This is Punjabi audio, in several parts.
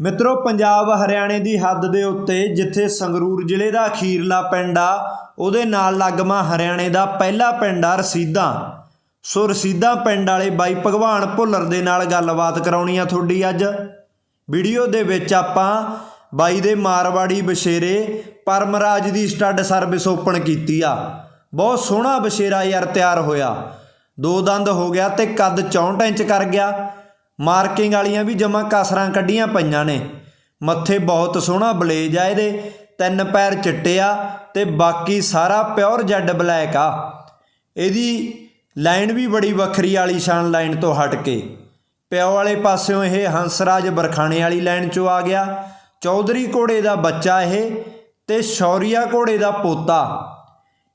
ਮਿੱਤਰੋ, ਪੰਜਾਬ ਹਰਿਆਣੇ ਦੀ ਹੱਦ ਦੇ ਉੱਤੇ ਜਿੱਥੇ ਸੰਗਰੂਰ ਜ਼ਿਲ੍ਹੇ ਦਾ ਅਖੀਰਲਾ ਪਿੰਡ ਆ, ਉਹਦੇ ਨਾਲ ਲੱਗਮਾ ਹਰਿਆਣੇ ਦਾ ਪਹਿਲਾ ਪਿੰਡ ਆ ਰਸੀਦਾਂ। ਸੋ ਰਸੀਦਾਂ ਪਿੰਡ ਵਾਲੇ ਬਾਈ ਭਗਵਾਨ ਭੁੱਲਰ ਦੇ ਨਾਲ ਗੱਲਬਾਤ ਕਰਾਉਣੀ ਆ ਤੁਹਾਡੀ ਅੱਜ। ਵੀਡੀਓ ਦੇ ਵਿੱਚ ਆਪਾਂ ਬਾਈ ਦੇ ਮਾਰਵਾੜੀ ਬਸ਼ੇਰੇ ਪਰਮਰਾਜ ਦੀ ਸਟੱਡ ਸਰਵਿਸ ਓਪਨ ਕੀਤੀ ਆ। ਬਹੁਤ ਸੋਹਣਾ ਬਸ਼ੇਰਾ ਯਾਰ ਤਿਆਰ ਹੋਇਆ। ਦੋ ਦੰਦ ਹੋ ਗਿਆ ਤੇ ਕੱਦ 64 ਇੰਚ ਕਰ ਗਿਆ। ਮਾਰਕਿੰਗ ਵਾਲੀਆਂ ਵੀ ਜਮਾ ਕਸਰਾਂ ਕੱਢੀਆਂ ਪਈਆਂ ਨੇ। ਮੱਥੇ ਬਹੁਤ ਸੋਹਣਾ ਬਲੇਜ ਆ ਇਹਦੇ, ਤਿੰਨ ਪੈਰ ਚਿੱਟੇ ਆ ਤੇ ਬਾਕੀ ਸਾਰਾ ਪਿਓਰ ਜੈਡ ਬਲੈਕ ਆ। ਇਹਦੀ ਲਾਈਨ ਵੀ ਬੜੀ ਵੱਖਰੀ ਵਾਲੀ ਸ਼ਾਨ ਲਾਈਨ ਤੋਂ ਹਟ ਕੇ। ਪਿਓ ਵਾਲੇ ਪਾਸਿਓਂ ਇਹ ਹੰਸਰਾਜ ਬਰਖਾਣੇ ਵਾਲੀ ਲਾਈਨ ਚੋਂ ਆ ਗਿਆ। ਚੌਧਰੀ ਘੋੜੇ ਦਾ ਬੱਚਾ ਇਹ ਤੇ ਸ਼ੌਰੀਆ ਘੋੜੇ ਦਾ ਪੋਤਾ।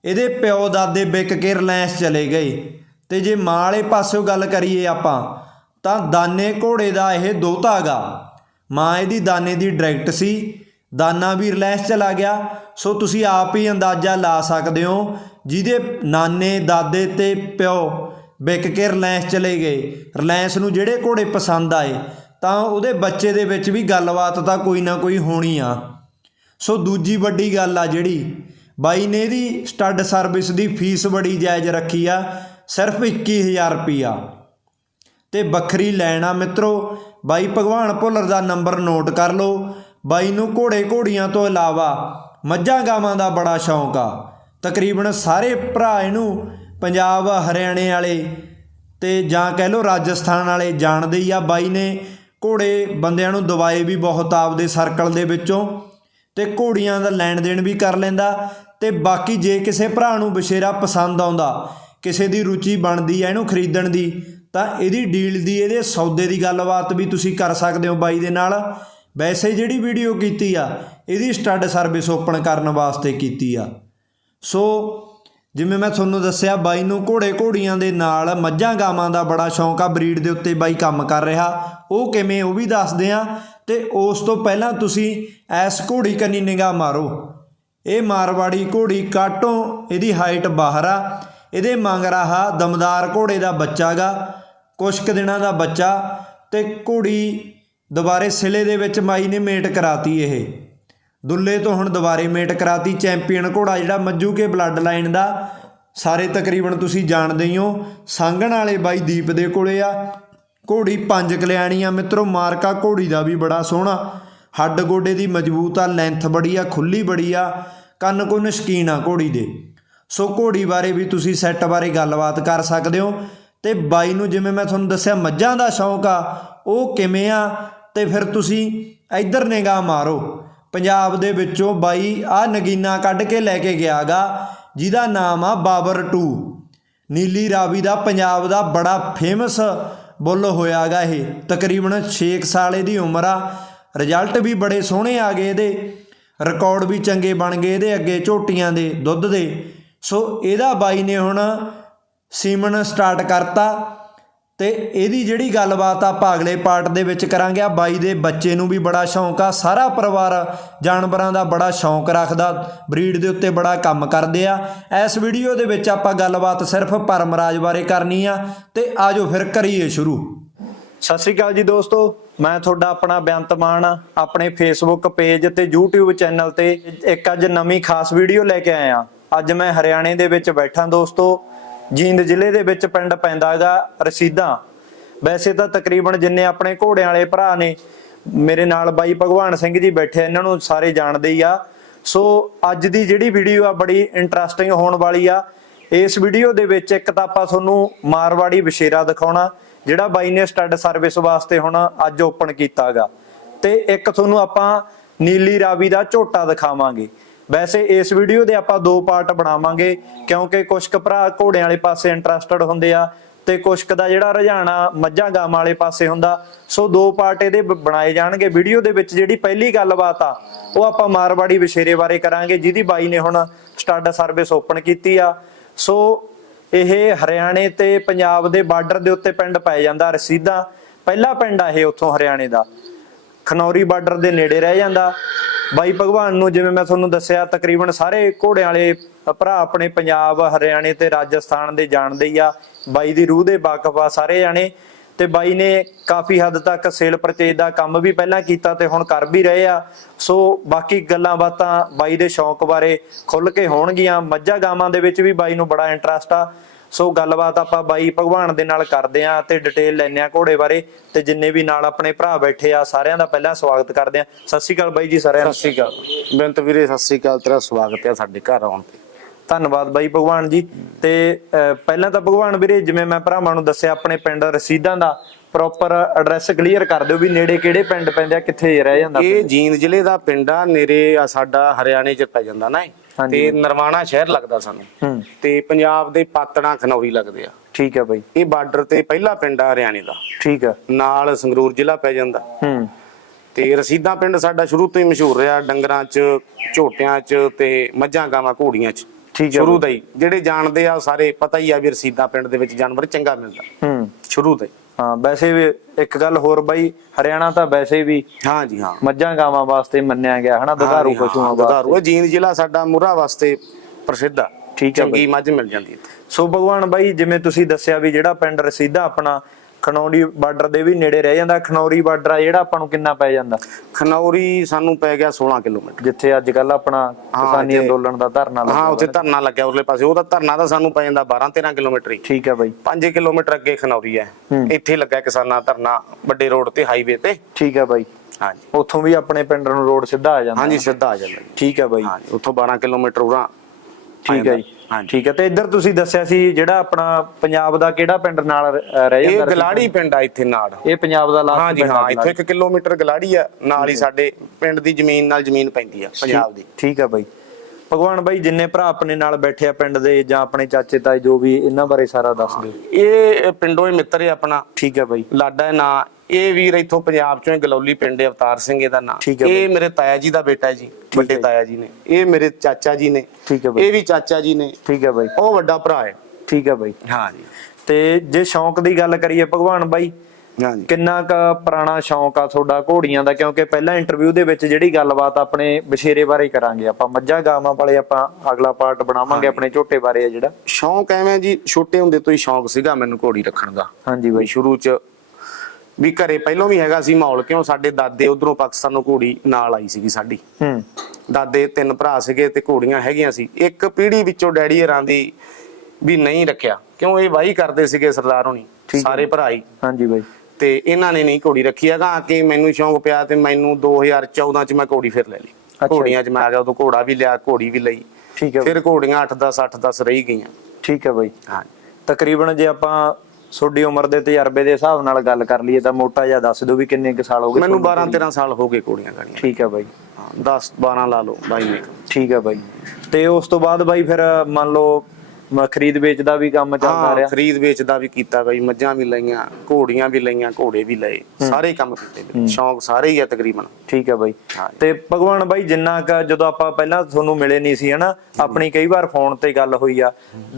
ਇਹਦੇ ਪਿਓ ਦਾਦੇ ਵਿਕ ਕੇ ਰਿਲਾਇੰਸ ਚਲੇ ਗਏ। ਤੇ ਜੇ ਮਾਂ ਵਾਲੇ ਪਾਸਿਓਂ ਗੱਲ ਕਰੀਏ ਆਪਾਂ ਤਾਂ ਦਾਨੇ ਘੋੜੇ ਦਾ ਇਹ ਦੋਤਾ ਗਾ। ਮਾਂ ਇਹਦੀ ਦਾਨੇ ਦੀ ਡਾਇਰੈਕਟ ਸੀ। ਦਾਨਾ ਵੀ ਰਿਲਾਇੰਸ ਚਲਾ ਗਿਆ। ਸੋ ਤੁਸੀਂ ਆਪ ਹੀ ਅੰਦਾਜ਼ਾ ਲਾ ਸਕਦੇ ਹੋ, ਜਿਹਦੇ ਨਾਨੇ, ਦਾਦੇ ਤੇ ਪਿਓ ਵਿਕ ਕੇ ਰਿਲਾਇੰਸ ਚਲੇ ਗਏ। ਰਿਲਾਇੰਸ ਨੂੰ ਜਿਹੜੇ ਘੋੜੇ ਪਸੰਦ ਆਏ, ਤਾਂ ਉਹਦੇ ਬੱਚੇ ਦੇ ਵਿੱਚ ਵੀ ਗੱਲਬਾਤ ਤਾਂ ਕੋਈ ਨਾ ਕੋਈ ਹੋਣੀ ਆ। ਸੋ ਦੂਜੀ ਵੱਡੀ ਗੱਲ ਆ ਜਿਹੜੀ, ਬਾਈ ਨੇ ਇਹਦੀ ਸਟੱਡ ਸਰਵਿਸ ਦੀ ਫੀਸ ਬੜੀ ਜਾਇਜ਼ ਰੱਖੀ ਆ, ਸਿਰਫ 21000 ਰੁਪਿਆ ਤੇ ਵੱਖਰੀ ਲੈਣ ਆ ਮਿੱਤਰੋ। ਬਾਈ ਭਗਵਾਨ ਭੁੱਲਰ ਦਾ ਨੰਬਰ ਨੋਟ ਕਰ ਲਓ। ਬਾਈ ਨੂੰ ਘੋੜੇ ਘੋੜੀਆਂ ਤੋਂ ਇਲਾਵਾ ਮੱਝਾਂ ਗਾਵਾਂ ਦਾ ਬੜਾ ਸ਼ੌਂਕ ਆ। ਤਕਰੀਬਨ ਸਾਰੇ ਭਰਾ ਇਹਨੂੰ ਪੰਜਾਬ, ਹਰਿਆਣੇ ਵਾਲੇ ਤੇ ਜਾਂ ਕਹਿ ਲਓ ਰਾਜਸਥਾਨ ਵਾਲੇ ਜਾਣਦੇ ਹੀ ਆ ਬਾਈ ਨੇ। ਘੋੜੇ ਬੰਦਿਆਂ ਨੂੰ ਦਵਾਏ ਵੀ ਬਹੁਤ ਆਪਦੇ ਸਰਕਲ ਦੇ ਵਿੱਚੋਂ ਤੇ ਘੋੜੀਆਂ ਦਾ ਲੈਣ ਦੇਣ ਵੀ ਕਰ ਲੈਂਦਾ ਤੇ ਬਾਕੀ ਜੇ ਕਿਸੇ ਭਰਾ ਨੂੰ ਬਸ਼ੇਰਾ ਪਸੰਦ ਆਉਂਦਾ, ਕਿਸੇ ਦੀ ਰੁਚੀ ਬਣਦੀ ਹੈ ਇਹਨੂੰ ਖਰੀਦਣ ਦੀ ਤਾਂ ਇਹਦੀ ਡੀਲ ਦੀ ਇਹਦੇ ਸੌਦੇ ਦੀ ਗੱਲਬਾਤ ਵੀ ਤੁਸੀਂ ਕਰ ਸਕਦੇ ਹੋ ਬਾਈ ਦੇ ਨਾਲ। ਵੈਸੇ ਜਿਹੜੀ ਵੀਡੀਓ ਕੀਤੀ ਆ, ਇਹਦੀ ਸਟੱਡ ਸਰਵਿਸ ਓਪਨ ਕਰਨ ਵਾਸਤੇ ਕੀਤੀ ਆ। ਸੋ, ਜਿਵੇਂ ਮੈਂ ਤੁਹਾਨੂੰ ਦੱਸਿਆ, ਬਾਈ ਨੂੰ ਘੋੜੇ ਘੋੜੀਆਂ ਦੇ ਨਾਲ ਮੱਝਾਂ ਗਾਵਾਂ ਦਾ ਬੜਾ ਸ਼ੌਂਕ ਆ ਬਰੀਡ ਦੇ ਉੱਤੇ ਬਾਈ ਕੰਮ ਕਰ ਰਿਹਾ। ਉਹ ਕਿਵੇਂ, ਉਹ ਵੀ ਦੱਸਦੇ ਆ। ਤੇ ਉਸ ਤੋਂ ਪਹਿਲਾਂ ਤੁਸੀਂ ਐਸ ਘੋੜੀ ਕੰਨੀ ਨਿਗਾਹ ਮਾਰੋ। ਇਹ ਮਾਰਵਾੜੀ ਘੋੜੀ ਕਾਟੋਂ, ਇਹਦੀ ਹਾਈਟ ਬਾਹਰ ਆ। ਇਹਦੇ ਮੰਗ ਰਹਾ ਦਮਦਾਰ ਘੋੜੇ ਦਾ ਬੱਚਾ ਗਾ ਕੁਛ ਕੁ ਦਿਨਾਂ ਦਾ ਬੱਚਾ ਤੇ ਘੋੜੀ ਦੁਬਾਰੇ ਸਿਲੇ ਦੇ ਵਿੱਚ ਮਾਈ ਨੇ ਮੇਟ ਕਰਾਤੀ ਇਹ। ਦੁੱਲੇ ਤੋਂ ਹੁਣ ਦੁਬਾਰੇ ਮੇਟ ਕਰਾਤੀ। ਚੈਂਪੀਅਨ ਘੋੜਾ ਜਿਹੜਾ ਮੱਜੂ ਕੇ ਬਲੱਡ ਲਾਈਨ ਦਾ, ਸਾਰੇ ਤਕਰੀਬਨ ਤੁਸੀਂ ਜਾਣਦੇ ਹੀ ਹੋ। ਸੰਗਣ ਵਾਲੇ ਬਾਈ ਦੀਪ ਦੇ ਕੋਲੇ ਆ। ਘੋੜੀ ਪੰਜ ਕਲਿਆਣੀ ਆ। ਮਿੱਤਰੋ, ਮਾਰਕਾ ਘੋੜੀ ਦਾ ਵੀ ਬੜਾ ਸੋਹਣਾ। ਹੱਡ ਗੋਡੇ ਦੀ ਮਜ਼ਬੂਤ ਆ, ਲੈਂਥ ਬੜੀ ਆ, ਖੁੱਲੀ ਬੜੀ ਆ। ਕੰਨ ਕੋ ਨਸ਼ਕੀਨ ਆ ਘੋੜੀ ਦੇ। ਸੋ ਘੋੜੀ ਬਾਰੇ ਵੀ ਤੁਸੀਂ ਸੈੱਟ ਬਾਰੇ ਗੱਲਬਾਤ ਕਰ ਸਕਦੇ ਹੋ। ਤੇ ਬਾਈ ਨੂੰ ਜਿਵੇਂ ਮੈਂ ਤੁਹਾਨੂੰ ਦੱਸਿਆ, ਮੱਝਾਂ ਦਾ ਸ਼ੌਂਕ ਆ, ਉਹ ਕਿਵੇਂ ਆ? ਤੇ ਫਿਰ ਤੁਸੀਂ ਇੱਧਰ ਨਿਗਾਹ ਮਾਰੋ। ਪੰਜਾਬ ਦੇ ਵਿੱਚੋਂ ਬਾਈ ਆ ਨਗੀਨਾ ਕੱਢ ਕੇ ਲੈ ਕੇ ਗਿਆਗਾ, ਜਿਹਦਾ ਨਾਮ ਆ ਬਾਬਰ 2 ਨੀਲੀ ਰਾਵੀ ਦਾ ਪੰਜਾਬ ਦਾ ਬੜਾ ਫੇਮਸ ਬੁੱਲ ਹੋਇਆਗਾ ਇਹ। ਤਕਰੀਬਨ 6 ਸਾਲ ਇਹਦੀ ਉਮਰ ਆ। ਰਿਜ਼ਲਟ ਵੀ ਬੜੇ ਸੋਹਣੇ ਆ ਗਏ ਇਹਦੇ। ਰਿਕਾਰਡ ਵੀ ਚੰਗੇ ਬਣ ਗਏ ਇਹਦੇ ਅੱਗੇ ਝੋਟੀਆਂ ਦੇ, ਦੁੱਧ ਦੇ। ਸੋ ਇਹਦਾ ਬਾਈ ਨੇ ਹੁਣ ਸੀਮਨ ਸਟਾਰਟ ਕਰਤਾ ਤੇ ਇਹਦੀ ਜਿਹੜੀ ਗੱਲਬਾਤ ਆਪਾਂ ਅਗਲੇ ਪਾਰਟ ਦੇ ਵਿੱਚ ਕਰਾਂਗੇ। ਆ ਬਾਈ ਦੇ ਬੱਚੇ ਨੂੰ ਵੀ ਬੜਾ ਸ਼ੌਂਕ ਆ। ਸਾਰਾ ਪਰਿਵਾਰ ਜਾਨਵਰਾਂ ਦਾ ਬੜਾ ਸ਼ੌਂਕ ਰੱਖਦਾ। ਬਰੀਡ ਦੇ ਉੱਤੇ ਬੜਾ ਕੰਮ ਕਰਦੇ ਆ। ਇਸ ਵੀਡੀਓ ਦੇ ਵਿੱਚ ਆਪਾਂ ਗੱਲਬਾਤ ਸਿਰਫ ਪਰਮਰਾਜ ਬਾਰੇ ਕਰਨੀ ਆ ਤੇ ਆਜੋ ਫਿਰ ਕਰੀਏ ਸ਼ੁਰੂ। ਸਤਿ ਸ਼੍ਰੀ ਅਕਾਲ ਜੀ ਦੋਸਤੋ। ਮੈਂ ਤੁਹਾਡਾ ਆਪਣਾ ਬੇਅੰਤ ਮਾਨ ਆਪਣੇ ਫੇਸਬੁੱਕ ਪੇਜ ਤੇ YouTube ਚੈਨਲ ਤੇ ਇੱਕ ਅੱਜ ਨਵੀਂ ਖਾਸ ਵੀਡੀਓ ਲੈ ਕੇ ਆਇਆ। ਅੱਜ ਮੈਂ ਹਰਿਆਣੇ ਦੇ ਵਿੱਚ ਬੈਠਾ ਦੋਸਤੋ। ਜੀਂਦ ਜ਼ਿਲ੍ਹੇ ਦੇ ਵਿੱਚ ਪਿੰਡ ਪੈਂਦਾਗਾ ਰਸੀਦਾਂ। ਵੈਸੇ ਤਾਂ ਤਕਰੀਬਨ ਜਿੰਨੇ ਆਪਣੇ ਘੋੜਿਆਂ ਵਾਲੇ ਭਰਾ ਨੇ, ਮੇਰੇ ਨਾਲ ਬਾਈ ਭਗਵਾਨ ਸਿੰਘ ਜੀ ਬੈਠੇ ਇਹਨਾਂ ਨੂੰ ਸਾਰੇ ਜਾਣਦੇ ਹੀ ਆ। ਸੋ ਅੱਜ ਦੀ ਜਿਹੜੀ ਵੀਡੀਓ ਆ ਬੜੀ ਇੰਟਰਸਟਿੰਗ ਹੋਣ ਵਾਲੀ ਆ। ਇਸ ਵੀਡੀਓ ਦੇ ਵਿੱਚ ਇੱਕ ਤਾਂ ਆਪਾਂ ਤੁਹਾਨੂੰ ਮਾਰਵਾੜੀ ਬਸ਼ੇਰਾ ਦਿਖਾਉਣਾ, ਜਿਹੜਾ ਬਾਈ ਨੇ ਸਟੱਡ ਸਰਵਿਸ ਵਾਸਤੇ ਹੁਣ ਅੱਜ ਓਪਨ ਕੀਤਾਗਾ। ਤੇ ਇੱਕ ਤੁਹਾਨੂੰ ਆਪਾਂ ਨੀਲੀ ਰਾਵੀ ਦਾ ਝੋਟਾ ਦਿਖਾਵਾਂਗੇ। ਵੈਸੇ ਇਸ ਵੀਡੀਓ ਦੇ ਆਪਾਂ ਦੋ ਪਾਰਟ ਬਣਾਵਾਂਗੇ, ਕਿਉਂਕਿ ਕੁਝ ਕੁ ਭਰਾ ਘੋੜਿਆਂ ਵਾਲੇ ਪਾਸੇ ਇੰਟਰਸਟਡ ਹੁੰਦੇ ਆ ਤੇ ਕੁਝ ਦਾ ਜਿਹੜਾ ਰੁਝਾਣਾ ਮੱਝਾਂ ਗਾਵਾਂ ਵਾਲੇ ਪਾਸੇ ਹੁੰਦਾ। ਸੋ ਦੋ ਪਾਰਟ ਇਹਦੇ ਬਣਾਏ ਜਾਣਗੇ। ਵੀਡੀਓ ਦੇ ਵਿੱਚ ਜਿਹੜੀ ਪਹਿਲੀ ਗੱਲਬਾਤ ਆ, ਉਹ ਆਪਾਂ ਮਾਰਵਾੜੀ ਵਿਸ਼ੇਰੇ ਬਾਰੇ ਕਰਾਂਗੇ, ਜਿਹਦੀ ਬਾਈ ਨੇ ਹੁਣ ਸਟੱਡ ਸਰਵਿਸ ਓਪਨ ਕੀਤੀ ਆ। ਸੋ ਇਹ ਹਰਿਆਣੇ ਤੇ ਪੰਜਾਬ ਦੇ ਬਾਰਡਰ ਦੇ ਉੱਤੇ ਪਿੰਡ ਪੈ ਜਾਂਦਾ ਰਸੀਦਾ। ਪਹਿਲਾ ਪਿੰਡ ਆ ਇਹ ਉੱਥੋਂ ਹਰਿਆਣੇ ਦਾ। ਖਨੌਰੀ ਬਾਰਡਰ ਦੇ ਨੇੜੇ ਰਹਿ ਜਾਂਦਾ। ਬਾਈ ਭਗਵਾਨ ਨੂੰ ਜਿਵੇਂ ਮੈਂ ਤੁਹਾਨੂੰ ਦੱਸਿਆ, ਤਕਰੀਬਨ ਸਾਰੇ ਘੋੜਿਆਂ ਵਾਲੇ ਭਰਾ ਆਪਣੇ ਪੰਜਾਬ, ਹਰਿਆਣੇ ਤੇ ਰਾਜਸਥਾਨ ਦੇ ਜਾਣਦੇ ਹੀ ਆ। ਬਾਈ ਦੀ ਰੂਹ ਦੇ ਵਾਕਫ ਆ ਸਾਰੇ ਜਾਣੇ। ਤੇ ਬਾਈ ਨੇ ਕਾਫੀ ਹੱਦ ਤੱਕ ਸੇਲ ਪਰਚੇਜ ਦਾ ਕੰਮ ਵੀ ਪਹਿਲਾਂ ਕੀਤਾ ਤੇ ਹੁਣ ਕਰ ਵੀ ਰਹੇ ਆ। ਸੋ ਬਾਕੀ ਗੱਲਾਂ ਬਾਤਾਂ ਬਾਈ ਦੇ ਸ਼ੌਂਕ ਬਾਰੇ ਖੁੱਲ ਕੇ ਹੋਣਗੀਆਂ। ਮੱਝਾਂ ਗਾਵਾਂ ਦੇ ਵਿੱਚ ਵੀ ਬਾਈ ਨੂੰ ਬੜਾ ਇੰਟਰਸਟ ਆ। ਸੋ ਗੱਲਬਾਤ ਆਪਾਂ ਬਾਈ ਭਗਵਾਨ ਦੇ ਨਾਲ ਕਰਦੇ ਆ ਤੇ ਡਿਟੇਲ ਲੈਣੇ ਆ ਘੋੜੇ ਬਾਰੇ ਤੇ ਜਿੰਨੇ ਵੀ ਨਾਲ ਆਪਣੇ ਭਰਾ ਬੈਠੇ ਆ ਸਾਰਿਆਂ ਦਾ ਪਹਿਲਾਂ ਸਵਾਗਤ ਕਰਦੇ ਆ ਸਤਿ ਸ਼੍ਰੀ ਅਕਾਲ ਬਾਈ ਜੀ ਸਾਰਿਆਂ ਨੂੰ। ਸਤਿ ਸ਼੍ਰੀ ਅਕਾਲ। ਬੇਨਤ ਵੀਰੇ ਸਤਿ ਸ਼੍ਰੀ ਅਕਾਲ ਤੇਰਾ ਸਵਾਗਤ ਹੈ ਸਾਡੇ ਘਰ ਆਉਣ ਤੇ। ਧੰਨਵਾਦ ਬਾਈ ਭਗਵਾਨ ਜੀ। ਤੇ ਪਹਿਲਾਂ ਤਾਂ ਭਗਵਾਨ ਵੀਰੇ ਜਿਵੇਂ ਮੈਂ ਭਰਾਵਾਂ ਨੂੰ ਦੱਸਿਆ ਆਪਣੇ ਪਿੰਡ ਰਸੀਦਾਂ ਦਾ ਪ੍ਰੋਪਰ ਐਡਰੈਸ ਕਲੀਅਰ ਕਰ ਦਿਓ ਵੀ ਨੇੜੇ ਕਿਹੜੇ ਪਿੰਡ ਪੈਂਦੇ ਆ ਕਿੱਥੇ ਰਹਿ ਜਾਂਦਾ ਇਹ ਜੀਂਦ ਜ਼ਿਲ੍ਹੇ ਦਾ ਪਿੰਡ ਆ ਨੇੜੇ ਆ ਸਾਡਾ ਹਰਿਆਣੇ ਚ ਪੈ ਜਾਂਦਾ ਨਾ। ਤੇ ਨਰਵਾਣਾ ਸ਼ਹਿਰ ਲੱਗਦਾ ਸਾਨੂੰ। ਤੇ ਪੰਜਾਬ ਦੇ ਪਾਤਣਾ ਖਨੌਰੀ ਲੱਗਦੇ ਆ। ਠੀਕ ਹੈ ਬਾਈ। ਇਹ ਬਾਰਡਰ ਤੇ ਪਹਿਲਾ ਪਿੰਡ ਆ ਹਰਿਆਣੇ ਦਾ। ਠੀਕ ਹੈ ਨਾਲ ਸੰਗਰੂਰ ਜ਼ਿਲ੍ਹਾ ਪੈ ਜਾਂਦਾ। ਹੂੰ। ਤੇ ਰਸੀਦਾ ਪਿੰਡ ਸਾਡਾ ਸ਼ੁਰੂ ਤੋਂ ਹੀ ਮਸ਼ਹੂਰ ਰਿਹਾ ਡੰਗਰਾਂ 'ਚ ਝੋਟਿਆਂ 'ਚ ਤੇ ਮੱਝਾਂ ਗਾਵਾਂ ਘੋੜੀਆਂ 'ਚ। ਠੀਕ ਹੈ ਸ਼ੁਰੂ ਦਾ ਹੀ। ਜਿਹੜੇ ਜਾਣਦੇ ਆ ਸਾਰੇ ਪਤਾ ਹੀ ਆ ਵੀ ਰਸੀਦਾ ਪਿੰਡ ਦੇ ਵਿੱਚ ਜਾਨਵਰ ਚੰਗਾ ਮਿਲਦਾ। ਹੂੰ। ਸ਼ੁਰੂ ਤੋਂ ਹੀ। ਹਾਂ ਵੈਸੇ ਵੀ ਇੱਕ ਗੱਲ ਹੋਰ ਬਾਈ ਹਰਿਆਣਾ ਤਾਂ ਵੈਸੇ ਵੀ ਹਾਂ ਜੀ ਹਾਂ। ਮੱਝਾਂ ਗਾਵਾਂ ਵਾਸਤੇ ਮੰਨਿਆ ਗਿਆ ਹਨਾ ਦੁਧਾਰੂ ਪਸ਼ੂਆਂ ਵਾਸਤੇ। ਦੁਧਾਰੂ ਇਹ ਜੀਂਦ ਜ਼ਿਲ੍ਹਾ ਸਾਡਾ ਮੁਰਾ ਵਾਸਤੇ ਪ੍ਰਸਿੱਧ ਆ। ਠੀਕ ਹੈ ਚੰਗੀ ਮੱਝ ਮਿਲ ਜਾਂਦੀ ਸੋ ਭਗਵਾਨ ਬਾਈ ਜਿਵੇਂ ਤੁਸੀਂ ਦੱਸਿਆ ਵੀ ਜਿਹੜਾ ਪਿੰਡ ਰਸੀਦਾ ਆਪਣਾ ਖਨੌਰੀ ਬਾਰਡਰ ਦੇ ਵੀ ਨੇੜੇ ਰਹਿ ਜਾਂਦਾ। ਖਨੌਰੀ ਬਾਰਡਰ ਆ ਜਿਹੜਾ ਆਪਾਂ ਨੂੰ ਕਿੰਨਾ ਪੈ ਜਾਂਦਾ? ਖਨੌਰੀ ਸਾਨੂੰ ਪੈ ਗਿਆ 16 ਕਿਲੋਮੀਟਰ। ਜਿੱਥੇ ਅੱਜ ਕੱਲ ਆਪਣਾ ਕਿਸਾਨੀ ਅੰਦੋਲਨ ਦਾ ਧਰਨਾ ਹਾਂ ਲੱਗਾ ਉੱਥੇ ਧਰਨਾ ਲੱਗਿਆ ਉਰਲੇ ਪਾਸੇ। ਉਹਦਾ ਧਰਨਾ ਤਾਂ ਸਾਨੂੰ ਪੈ ਜਾਂਦਾ 12 13 ਕਿਲੋਮੀਟਰ ਹੀ। ਠੀਕ ਹੈ ਬਾਈ। 5 ਕਿਲੋਮੀਟਰ ਅੱਗੇ ਖਨੌਰੀ ਹੈ। ਹੂੰ। ਇੱਥੇ ਲੱਗਾ ਕਿਸਾਨਾਂ ਧਰਨਾ ਵੱਡੇ ਰੋਡ ਤੇ ਹਾਈਵੇ ਤੇ। ਠੀਕ ਹੈ ਬਾਈ। ਹਾਂਜੀ। ਉੱਥੋਂ ਵੀ ਆਪਣੇ ਪਿੰਡ ਨੂੰ ਰੋਡ ਸਿੱਧਾ ਆ ਜਾਂਦਾ। ਹਾਂਜੀ ਸਿੱਧਾ ਆ ਜਾਂਦਾ। ਠੀਕ ਹੈ ਬਾਈ। ਉੱਥੋਂ 12 ਕਿਲੋਮੀਟਰ ਉਰਾਂ ਠੀਕ ਹੈ ਜੀ। ਹਾਂਜੀ। ਠੀਕ ਹੈ ਤੇ ਇੱਧਰ ਤੁਸੀਂ ਦੱਸਿਆ ਸੀ ਜਿਹੜਾ ਆਪਣਾ ਪੰਜਾਬ ਦਾ ਕਿਹੜਾ ਪਿੰਡ ਨਾਲ ਰਹਿ ਇਹ ਜਾਂਦਾ ਗਲਾੜੀ ਪਿੰਡ ਆ ਇੱਥੇ ਨਾੜ ਇਹ ਪੰਜਾਬ ਦਾ ਲਾਸਟ ਹਾਂਜੀ ਹਾਂ ਇੱਥੇ 1 ਕਿਲੋਮੀਟਰ ਗਲਾੜੀ ਆ ਨਾਲ ਹੀ ਸਾਡੇ ਪਿੰਡ ਦੀ ਜ਼ਮੀਨ ਨਾਲ ਜ਼ਮੀਨ ਪੈਂਦੀ ਆ ਪੰਜਾਬ ਦੀ। ਠੀਕ ਹੈ ਬਾਈ। ਭਗਵਾਨ ਬਾਈ ਜਿੰਨੇ ਭਰਾ ਆਪਣੇ ਨਾਲ ਬੈਠੇ ਆ ਪਿੰਡ ਦੇ ਜਾਂ ਆਪਣੇ ਚਾਚੇ ਤਾਏ ਜੋ ਵੀ ਇਹਨਾਂ ਬਾਰੇ ਸਾਰਾ ਦੱਸ ਦਿਓ। ਇਹ ਪਿੰਡੋਂ ਹੀ ਮਿੱਤਰ ਹੈ ਆਪਣਾ। ਠੀਕ ਹੈ ਬਾਈ। ਲਾਡਾ ਹੈ ਨਾਂ। ਇਹ ਵੀਰ ਇੱਥੋਂ ਪੰਜਾਬ ਚੋਂ ਹੀ ਗਲੌਲੀ ਪਿੰਡ ਅਵਤਾਰ ਸਿੰਘ ਇਹਦਾ ਨਾਂ। ਇਹ ਮੇਰੇ ਤਾਇਆ ਜੀ ਦਾ ਬੇਟਾ ਹੈ ਜੀ ਵੱਡੇ ਤਾਇਆ ਜੀ ਨੇ। ਇਹ ਮੇਰੇ ਚਾਚਾ ਜੀ ਨੇ। ਠੀਕ ਹੈ ਬਾਈ। ਇਹ ਵੀ ਚਾਚਾ ਜੀ ਨੇ। ਠੀਕ ਹੈ ਬਾਈ। ਉਹ ਵੱਡਾ ਭਰਾ ਹੈ। ਠੀਕ ਹੈ ਬਾਈ। ਹਾਂ ਜੀ। ਤੇ ਜੇ ਸ਼ੌਂਕ ਦੀ ਗੱਲ ਕਰੀਏ ਭਗਵਾਨ ਬਾਈ ਹਾਂ ਜੀ ਕਿੰਨਾ ਕ ਪੁਰਾਣਾ ਸ਼ੌਂਕ ਆ ਤੁਹਾਡਾ ਘੋੜੀਆਂ ਦਾ? ਕਿਉਂਕਿ ਪਹਿਲਾਂ ਇੰਟਰਵਿਊ ਦੇ ਵਿੱਚ ਜਿਹੜੀ ਗੱਲਬਾਤ ਆਪਣੇ ਬਸ਼ੇਰੇ ਬਾਰੇ ਕਰਾਂਗੇ ਆਪਾਂ। ਮੱਝਾਂ ਗਾਵਾਂ ਵਾਲੇ ਆਪਾਂ ਅਗਲਾ ਪਾਰਟ ਬਣਾਵਾਂਗੇ ਆਪਣੇ ਝੋਟੇ ਬਾਰੇ ਆ ਜਿਹੜਾ। ਸ਼ੌਂਕ ਐਵੇਂ ਜੀ ਛੋਟੇ ਹੁੰਦੇ ਤੋਂ ਹੀ ਸ਼ੌਂਕ ਸੀਗਾ ਮੈਨੂੰ ਘੋੜੀ ਰੱਖਣ ਦਾ। ਹਾਂਜੀ ਬਾਈ। ਸ਼ੁਰੂ ਚ ਵੀ ਘਰੇ ਪਹਿਲਾਂ ਵੀ ਹੈਗਾ ਸੀ ਮਾਹੌਲ। ਕਿਉਂ? ਸਾਡੇ ਦਾਦੇ ਉਧਰੋਂ ਪਾਕਿਸਤਾਨੋਂ ਘੋੜੀ ਨਾਲ ਆਈ ਸੀਗੀ ਸਾਡੀ। ਹੂੰ। ਦਾਦੇ ਤਿੰਨ ਭਰਾ ਸੀਗੇ ਤੇ ਘੋੜੀਆਂ ਹੈਗੀਆਂ ਸੀ। ਇੱਕ ਪੀੜ੍ਹੀ ਵਿੱਚੋਂ ਡੈਡੀ ਹਰਾਂ ਦੀ ਵੀ ਨਹੀਂ ਰੱਖਿਆ। ਕਿਉਂ? ਇਹ ਵਾਹੀ ਕਰਦੇ ਸੀਗੇ ਸਰਦਾਰ ਹੋਣੀ। ਸਾਰੇ ਭਰਾ ਹੀ। ਹਾਂਜੀ ਬਾਈ। ਤੇ ਇਹਨਾਂ ਨੇ ਨਹੀਂ ਘੋੜੀ ਰੱਖੀ ਹੈਗਾ ਕਿ ਮੈਨੂੰ ਸ਼ੌਂਕ ਪਿਆ ਤੇ ਮੈਨੂੰ 2014 ਚ ਮੈਂ ਘੋੜੀ ਫਿਰ ਲੈ ਲਈ। ਘੋੜੀਆਂ ਚ ਮੈਂ ਆ ਗਿਆ ਉਦੋਂ ਘੋੜਾ ਵੀ ਲਿਆ ਘੋੜੀ ਵੀ ਲਈ। ਠੀਕ ਹੈ ਫਿਰ ਘੋੜੀਆਂ 8 10 8 10 ਰਹੀ ਗਈਆਂ। ਠੀਕ ਹੈ ਬਾਈ। ਹਾਂ। ਤਕਰੀਬਨ ਜੇ ਆਪਾਂ ਤੁਹਾਡੀ ਉਮਰ ਦੇ ਤਜਰਬੇ ਦੇ ਹਿਸਾਬ ਨਾਲ ਗੱਲ ਕਰ ਲਈਏ ਤਾਂ ਮੋਟਾ ਜਿਹਾ ਦੱਸ ਦਿਓ ਵੀ ਕਿੰਨੇ ਕੁ ਸਾਲ ਹੋ ਗਏ ਮੈਨੂੰ ਤੁਹਾਨੂੰ 12 13 ਸਾਲ ਹੋ ਗਏ ਘੋੜੀਆਂ ਗਾਣੀਆਂ ਠੀਕ ਹੈ ਬਾਈ। ਹਾਂ 10 12 ਲਾ ਲਓ ਬਾਈ ਨੇ। ਠੀਕ ਹੈ ਬਾਈ। ਤੇ ਉਸ ਤੋਂ ਬਾਅਦ ਬਾਈ ਫਿਰ ਮੰਨ ਲਓ ਮ- ਖਰੀਦ ਵੇਚ ਦਾ ਵੀ ਕੰਮ ਚੱਲਦਾ ਹਾਂ ਰਿਹਾ ਖਰੀਦ ਵੇਚ ਦਾ ਵੀ ਕੀਤਾ ਬਈ ਮੱਝਾਂ ਵੀ ਲਈਆਂ ਘੋੜੀਆਂ ਵੀ ਲਈਆਂ ਘੋੜੇ ਵੀ ਲਏ ਸਾਰੇ ਕੰਮ ਕੀਤੇ ਵੀਰੇ। ਸ਼ੌਂਕ ਸਾਰੇ ਹੀ ਆ ਤਕਰੀਬਨ ਠੀਕ ਹੈ ਬਾਈ ਹਾਂ ਤੇ ਭਗਵਾਨ ਬਾਈ ਜਿੰਨਾ ਕ ਜਦੋਂ ਆਪਾਂ ਪਹਿਲਾਂ ਤੁਹਾਨੂੰ ਮਿਲੇ ਨਹੀਂ ਸੀ ਹਨਾ ਆਪਣੀ ਕਈ ਵਾਰ ਫੋਨ ਤੇ ਗੱਲ ਹੋਈ ਆ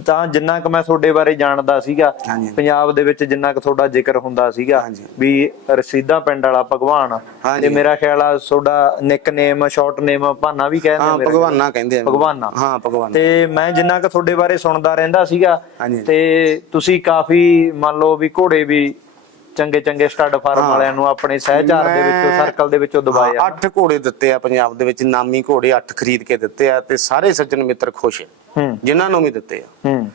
ਤਾਂ ਜਿੰਨਾ ਕ ਮੈਂ ਤੁਹਾਡੇ ਬਾਰੇ ਜਾਣਦਾ ਸੀਗਾ ਹਾਂਜੀ। ਪੰਜਾਬ ਦੇ ਵਿੱਚ ਜਿੰਨਾ ਕ ਤੁਹਾਡਾ ਜ਼ਿਕਰ ਹੁੰਦਾ ਸੀਗਾ ਹਾਂਜੀ। ਵੀ ਰਸੀਦਾ ਪਿੰਡ ਵਾਲਾ ਭਗਵਾਨ ਹਾਂਜੀ। ਤੇ ਮੇਰਾ ਖਿਆਲ ਆ ਤੁਹਾਡਾ ਨਿਕਨੇਮ ਸ਼ਾਰਟ ਨੇਮ ਭਾਨਾ ਵੀ ਕਹਿੰਦੇ ਹਾਂ ਮੇਰੇ ਭਗਵਾਨਾ ਕਹਿੰਦੇ ਆ ਭਗਵਾਨਾ। ਹਾਂ ਭਗਵਾਨਾ ਤੇ ਮੈਂ ਜਿੰਨਾ ਕ ਤੁਹਾਡੇ ਬਾਰੇ ਸੁਣਦਾ ਰਹਿੰਦਾ ਸੀਗਾ। ਤੇ ਤੁਸੀਂ ਕਾਫੀ ਮੰਨ ਲਓ ਵੀ ਘੋੜੇ ਵੀ ਚੰਗੇ ਚੰਗੇ ਸਟੱਡ ਫਾਰਮ ਵਾਲਿਆਂ ਨੂੰ ਆਪਣੇ ਸਹਿਚਾਰ ਦੇ ਵਿੱਚੋਂ ਸਰਕਲ ਦੇ ਵਿੱਚੋਂ ਦਬਾਏ ਆ। ਅੱਠ ਘੋੜੇ ਦਿੱਤੇ ਆ ਪੰਜਾਬ ਦੇ ਵਿੱਚ ਨਾਮੀ ਘੋੜੇ ਅੱਠ ਖਰੀਦ ਕੇ ਦਿੱਤੇ ਆ ਤੇ ਸਾਰੇ ਸੱਜਣ ਮਿੱਤਰ ਖੁਸ਼ ਹੂੰ। ਜਿਨ੍ਹਾਂ ਨੂੰ ਵੀ ਦਿੱਤੇ ਆ। ਹੂੰ।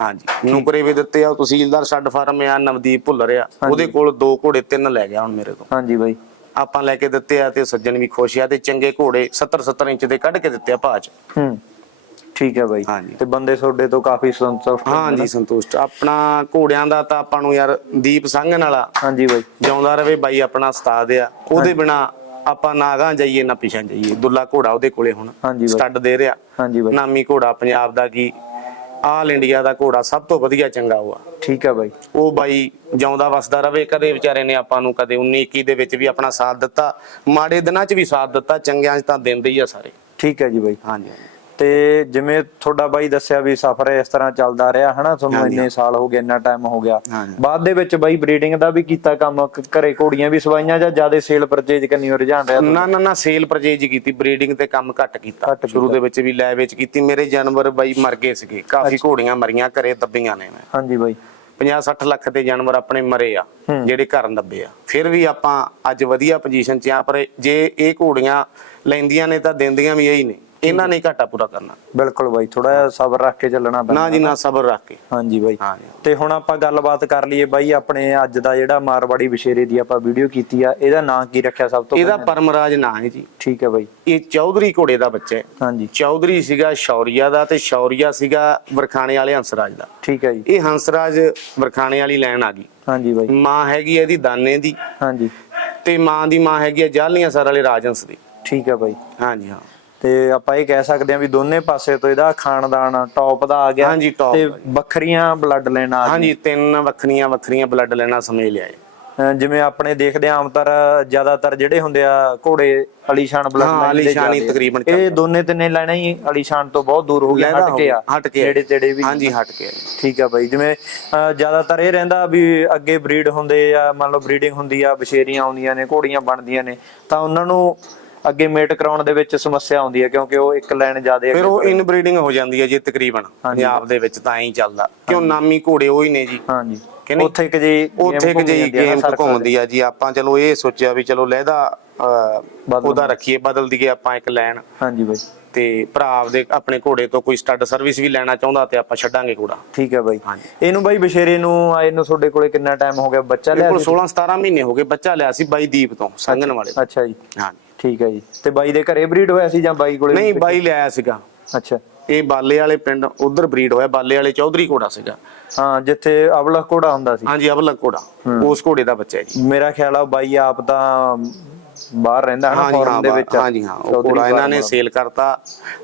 ਹਾਂਜੀ ਨੁਕਰੇ ਵੀ ਦਿੱਤੇ ਆ ਤਹਿਸੀਲਦਾਰ ਛੱਡ ਫਾਰਮ ਆ ਨਵਦੀਪ ਭੁੱਲਰ ਆ। ਉਹਦੇ ਕੋਲ ਦੋ ਘੋੜੇ ਤਿੰਨ ਲੈ ਗਿਆ ਹੁਣ ਮੇਰੇ ਤੋਂ। ਹਾਂਜੀ ਬਾਈ। ਆਪਾਂ ਲੈ ਕੇ ਦਿੱਤੇ ਆ ਤੇ ਸੱਜਣ ਵੀ ਖੁਸ਼ ਆ ਤੇ ਚੰਗੇ ਘੋੜੇ 70 70 ਇੰਚ ਦੇ ਕੱਢ ਕੇ ਦਿੱਤੇ ਆ ਭਾਜ ਹੂੰ। ਠੀਕ ਹੈ ਬਾਈ। ਹਾਂਜੀ। ਤੇ ਬੰਦੇ ਤੁਹਾਡੇ ਤੋਂ ਕਾਫੀ ਸੰਤੁਸ਼ਟ ਨੇ। ਹਾਂਜੀ? ਸੰਤੁਸ਼ਟ। ਆਪਣਾ ਘੋੜਿਆਂ ਦਾ ਤਾਂ ਆਪਾਂ ਨੂੰ ਯਾਰ ਦੀਪ ਸੰਘਣ ਵਾਲਾ ਹਾਂਜੀ ਬਾਈ। ਜਿਉਂਦਾ ਰਵੇ ਬਾਈ ਆਪਣਾ ਉਸਤਾਦ ਆ। ਉਹਦੇ ਬਿਨਾ ਆਪਾਂ ਨਾ ਅਗਾਂਹ ਜਾਈਏ ਨਾ ਪਿਛਾਂ ਜਾਈਏ। ਦੁੱਲਾ ਘੋੜਾ ਉਹਦੇ ਕੋਲੇ ਹੁਣ ਹਾਂਜੀ ਬਾਈ। ਸਟੱਡ ਦੇ ਰਿਹਾ। ਹਾਂਜੀ ਬਾਈ। ਨਾਮੀ ਘੋੜਾ ਪੰਜਾਬ ਦਾ ਕੀ ਆਲ ਇੰਡੀਆ ਦਾ ਘੋੜਾ ਸਭ ਤੋਂ ਵਧੀਆ ਚੰਗਾ ਉਹ ਆ। ਠੀਕ ਹੈ ਬਾਈ। ਉਹ ਬਾਈ ਜਿਉਂਦਾ ਵਸਦਾ ਰਵੇ। ਕਦੇ ਵਿਚਾਰੇ ਨੇ ਆਪਾਂ ਨੂੰ ਕਦੇ 19 21 ਦੇ ਵਿੱਚ ਵੀ ਆਪਣਾ ਸਾਥ ਦਿੱਤਾ। ਮਾੜੇ ਦਿਨਾਂ 'ਚ ਵੀ ਸਾਥ ਦਿੱਤਾ ਚੰਗਿਆਂ 'ਚ ਤਾਂ ਦਿੰਦੇ ਹੀ ਆ ਸਾਰੇ। ਠੀਕ ਹੈ ਜੀ ਬਾਈ। ਹਾਂਜੀ। ਤੇ ਜਿਵੇਂ ਤੁਹਾਡਾ ਬਾਈ ਦੱਸਿਆ ਵੀ ਸਫ਼ਰ ਇਸ ਤਰ੍ਹਾਂ ਚੱਲਦਾ ਰਿਹਾ ਹਨਾ? ਤੁਹਾਨੂੰ। ਇੰਨੇ ਸਾਲ ਹੋ ਗਏ ਇੰਨਾ ਟਾਈਮ ਹੋ ਗਿਆ। ਬਾਅਦ ਦੇ ਵਿੱਚ ਬਾਈ ਬਰੀਡਿੰਗ ਦਾ ਵੀ ਕੀਤਾ ਕੰਮ ਘਰੇ ਘੋੜੀਆਂ ਵੀ ਸਵਾਈਆਂ ਜਾਂ ਜ਼ਿਆਦਾ ਸੇਲ ਪਰਚੇਜ ਕਰਨੀ ਹੋ ਰੁਝਾਨ ਰਿਹਾ ਨਾ ਨਾ ਨਾ ਸੇਲ ਪਰਚੇਜ ਕੀਤੀ ਬਰੀਡਿੰਗ ਤੇ ਕੰਮ ਘੱਟ ਕੀਤਾ। ਸ਼ੁਰੂ ਦੇ ਵਿੱਚ ਵੀ ਲੈ ਵਿੱਚ ਕੀਤੀ। ਮੇਰੇ ਜਾਨਵਰ ਬਾਈ ਮਰ ਗਏ ਸੀਗੇ। ਕਾਫੀ ਘੋੜੀਆਂ ਮਰੀਆਂ ਘਰੇ ਦੱਬੀਆਂ ਨੇ ਮੈਂ। ਹਾਂਜੀ ਬਾਈ। 50 60 ਲੱਖ ਦੇ ਜਾਨਵਰ ਆਪਣੇ ਮਰੇ ਆ ਜਿਹੜੇ ਘਰ ਦੱਬੇ ਆ। ਫਿਰ ਵੀ ਆਪਾਂ ਅੱਜ ਵਧੀਆ ਪੋਜੀਸ਼ਨ 'ਚ ਆ ਪਰ ਜੇ ਇਹ ਘੋੜੀਆਂ ਲੈਂਦੀਆਂ ਨੇ ਤਾਂ ਦਿੰਦੀਆਂ ਵੀ ਇਹੀ ਨੇ। ਇਹਨਾਂ ਨੇ ਘਾਟਾ ਪੂਰਾ ਕਰਨਾ। ਬਿਲਕੁਲ ਬਾਈ ਥੋੜਾ ਜਿਹਾ ਸਬਰ ਰੱਖ ਕੇ ਚੱਲਣਾ ਪੈਂਦਾ ਨਾ ਜੀ ਨਾ ਸਬਰ ਰੱਖ ਕੇ। ਹਾਂਜੀ ਬਾਈ। ਤੇ ਹੁਣ ਆਪਾਂ ਗੱਲਬਾਤ ਕਰ ਲਈਏ ਬਾਈ ਆਪਣੇ ਅੱਜ ਦਾ ਜਿਹੜਾ ਮਾਰਵਾੜੀ ਵਿਸ਼ੇਰੇ ਦੀ ਆਪਾਂ ਵੀਡੀਓ ਕੀਤੀ ਆ ਇਹਦਾ ਨਾਂ ਕੀ ਰੱਖਿਆ ਸਭ ਤੋਂ ਇਹਦਾ? ਪਰਮਰਾਜ ਨਾਂ ਹੈ ਜੀ। ਠੀਕ ਹੈ ਬਾਈ। ਇਹ ਚੌਧਰੀ ਘੋੜੇ ਦਾ ਬੱਚਾ ਹੈ। ਹਾਂਜੀ। ਚੌਧਰੀ ਸੀਗਾ ਸ਼ੌਰੀਆ ਦਾ ਤੇ ਸ਼ੌਰੀਆ ਸੀਗਾ ਵਰਖਾਣੇ ਵਾਲੇ ਹੰਸਰਾਜ ਦਾ। ਠੀਕ ਹੈ ਜੀ। ਇਹ ਹੰਸਰਾਜ ਵਰਖਾਣੇ ਵਾਲੀ ਲੈਣ ਆ ਗਈ। ਹਾਂਜੀ ਬਾਈ। ਮਾਂ ਹੈਗੀ ਇਹਦੀ ਦਾਨੇ ਦੀ। ਹਾਂਜੀ। ਤੇ ਮਾਂ ਦੀ ਮਾਂ ਹੈਗੀ ਹੈ ਜਾਲੀਆਂ ਸਰ ਵਾਲੇ ਰਾਜਹੰਸ ਦੀ। ਠੀਕ ਹੈ ਬਾਈ। ਹਾਂਜੀ ਹਾਂ। ਤੇ ਆਪਾਂ ਇਹ ਕਹਿ ਸਕਦੇ ਹਾਂ ਵੀ ਦੋਨੇ ਪਾਸੇ ਤੋਂ ਇਹਦਾ ਖਾਨਦਾਨ ਟੌਪ ਦਾ ਆ ਗਿਆ ਹਾਂਜੀ, top ਤੇ ਵੱਖਰੀਆਂ ਬਲੱਡ ਲਾਈਨ ਆ ਹਾਂਜੀ ਤਿੰਨ ਵੱਖਰੀਆਂ ਵੱਖਰੀਆਂ ਬਲੱਡ ਲੈਣਾ ਸਮਝ ਲਿਆ। ਅਹ ਜਿਵੇਂ ਆਪਣੇ ਦੇਖਦੇ ਆ ਆਮਤਰ ਜ਼ਿਆਦਾਤਰ ਜਿਹੜੇ ਹੁੰਦੇ ਆ ਘੋੜੇ ਅਲੀਸ਼ਾਨ ਬਲੱਡ ਹਾਂ, ਲਾਈਨ ਦੇ ਆਲੀਸ਼ਾਨ ਹੀ ਜ਼ਿਆਦੇ ਆ। ਤਕਰੀਬਨ ਇਹ। ਦੋਨੇ ਤਿੰਨੇ ਲਾਈਨਾਂ ਹੀ ਅਲੀਸ਼ਾਨ ਤੋਂ ਬਹੁਤ ਦੂਰ ਹੋ ਗਈਆਂ ਲਹਿਦਾ ਹਟ ਹੋ ਕੇ ਗਿਆ, ਆ ਹਟ ਕੇ ਆ। ਨੇੜੇ ਤੇੜੇ ਵੀ ਹਾਂਜੀ ਹਟ ਕੇ। ਠੀਕ ਆ ਬਾਈ ਜਿਵੇਂ ਅਹ ਜ਼ਿਆਦਾਤਰ ਇਹ ਰਹਿੰਦਾ ਵੀ ਅੱਗੇ ਬਰੀਡ ਹੁੰਦੇ ਆ ਮੰਨ ਲਓ ਬਰੀਡਿੰਗ ਹੁੰਦੀ ਆ ਬਸ਼ੇਰੀਆਂ ਆਉਂਦੀਆਂ ਨੇ ਘੋੜੀਆਂ ਬਣਦੀਆਂ ਨੇ ਤਾਂ ਉਹਨਾਂ ਨੂੰ ਅੱਗੇ ਮੇਟ ਕਰਾਉਣ ਦੇ ਵਿੱਚ ਸਮੱਸਿਆ ਆਉਂਦੀ ਹੈ ਕਿਉਂਕਿ ਉਹ ਇੱਕ ਲਾਈਨ ਜ਼ਿਆਦਾ ਫਿਰ ਉਹ ਇਨਬਰੀਡਿੰਗ ਹੋ ਜਾਂਦੀ ਹੈ ਜੀ ਤਕਰੀਬਨ ਪੰਜਾਬ ਦੇ ਵਿੱਚ ਤਾਂ ਐਂ ਚੱਲਦਾ। ਕਿਉਂ ਨਾਮੀ ਘੋੜੇ ਉਹ ਹੀ ਨੇ ਜੀ। ਹਾਂਜੀ। ਕਿ ਨਹੀਂ? ਉੱਥੇ ਇੱਕ ਜੀ ਉੱਥੇ ਕਿ ਜੀ ਗੇਮ ਘੁੰਮਦੀ ਆ ਜੀ। ਆਪਾਂ ਚਲੋ ਇਹ ਸੋਚਿਆ ਵੀ ਚਲੋ ਲਹਿਦਾ ਉਹਦਾ ਰੱਖੀਏ ਬਦਲ ਦਈਏ ਆਪਾਂ ਇੱਕ ਲੈਣ ਹਾਂਜੀ ਬਾਈ। ਤੇ ਭਰਾ ਆਪਦੇ ਆਪਣੇ ਘੋੜੇ ਤੋਂ ਕੋਈ ਸਟੱਡ ਸਰਵਿਸ ਵੀ ਲੈਣਾ ਚਾਹੁੰਦਾ ਤੇ ਆਪਾਂ ਛੱਡਾਂਗੇ ਘੋੜਾ। ਠੀਕ ਹੈ ਬਾਈ। ਇਹਨੂੰ ਬਾਈ ਬਸ਼ੇਰੇ ਨੂੰ ਆਏ ਨੂੰ ਤੁਹਾਡੇ ਕੋਲੇ ਕਿੰਨਾ ਟਾਈਮ ਹੋ ਗਿਆ? ਬੱਚਾ ਲਿਆ ਬਿਲਕੁਲ ਸੀ? 16 17 ਮਹੀਨੇ ਹੋ ਗਏ ਬੱਚਾ ਲਿਆ ਸੀ ਬਾਈ ਦੀਪ ਤੋਂ ਸੰਗਨ ਵਾਲੇ। ਅੱਛਾ ਜੀ। ਹਾਂ ਠੀਕ ਹੈ ਜੀ। ਤੇ ਬਾਈ ਦੇ ਘਰੇ ਬਰੀਡ ਹੋਇਆ ਸੀ ਜਾਂ ਬਾਈ ਕੋਲੇ ਨਹੀਂ ਬਾਈ ਲਿਆਇਆ ਸੀਗਾ। ਅੱਛਾ। ਇਹ ਬਾਲੇ ਵਾਲੇ ਪਿੰਡ ਉਧਰ ਬਰੀਡ ਹੋਇਆ ਬਾਲੇ ਵਾਲੇ ਚੌਧਰੀ ਘੋੜਾ ਸੀਗਾ। ਹਾਂ ਜਿੱਥੇ ਅਬਲਖ ਘੋੜਾ ਹੁੰਦਾ ਸੀ। ਹਾਂਜੀ ਅਬਲਕ ਘੋੜਾ। ਉਸ ਘੋੜੇ ਦਾ ਬੱਚਾ ਜੀ। ਮੇਰਾ ਖਿਆਲ ਆ ਬਾਈ ਆਪ ਤਾਂ ਬਾਹਰ ਰਹਿੰਦਾ ਹੈ ਨਾ ਹਾਂਜੀ ਹਾਂ ਫੋਰਨ ਦੇ ਵਿੱਚ। ਹਾਂਜੀ ਹਾਂ ਉਹ ਘੋੜਾ ਇਹਨਾਂ ਨੇ। ਸੇਲ ਕਰਤਾ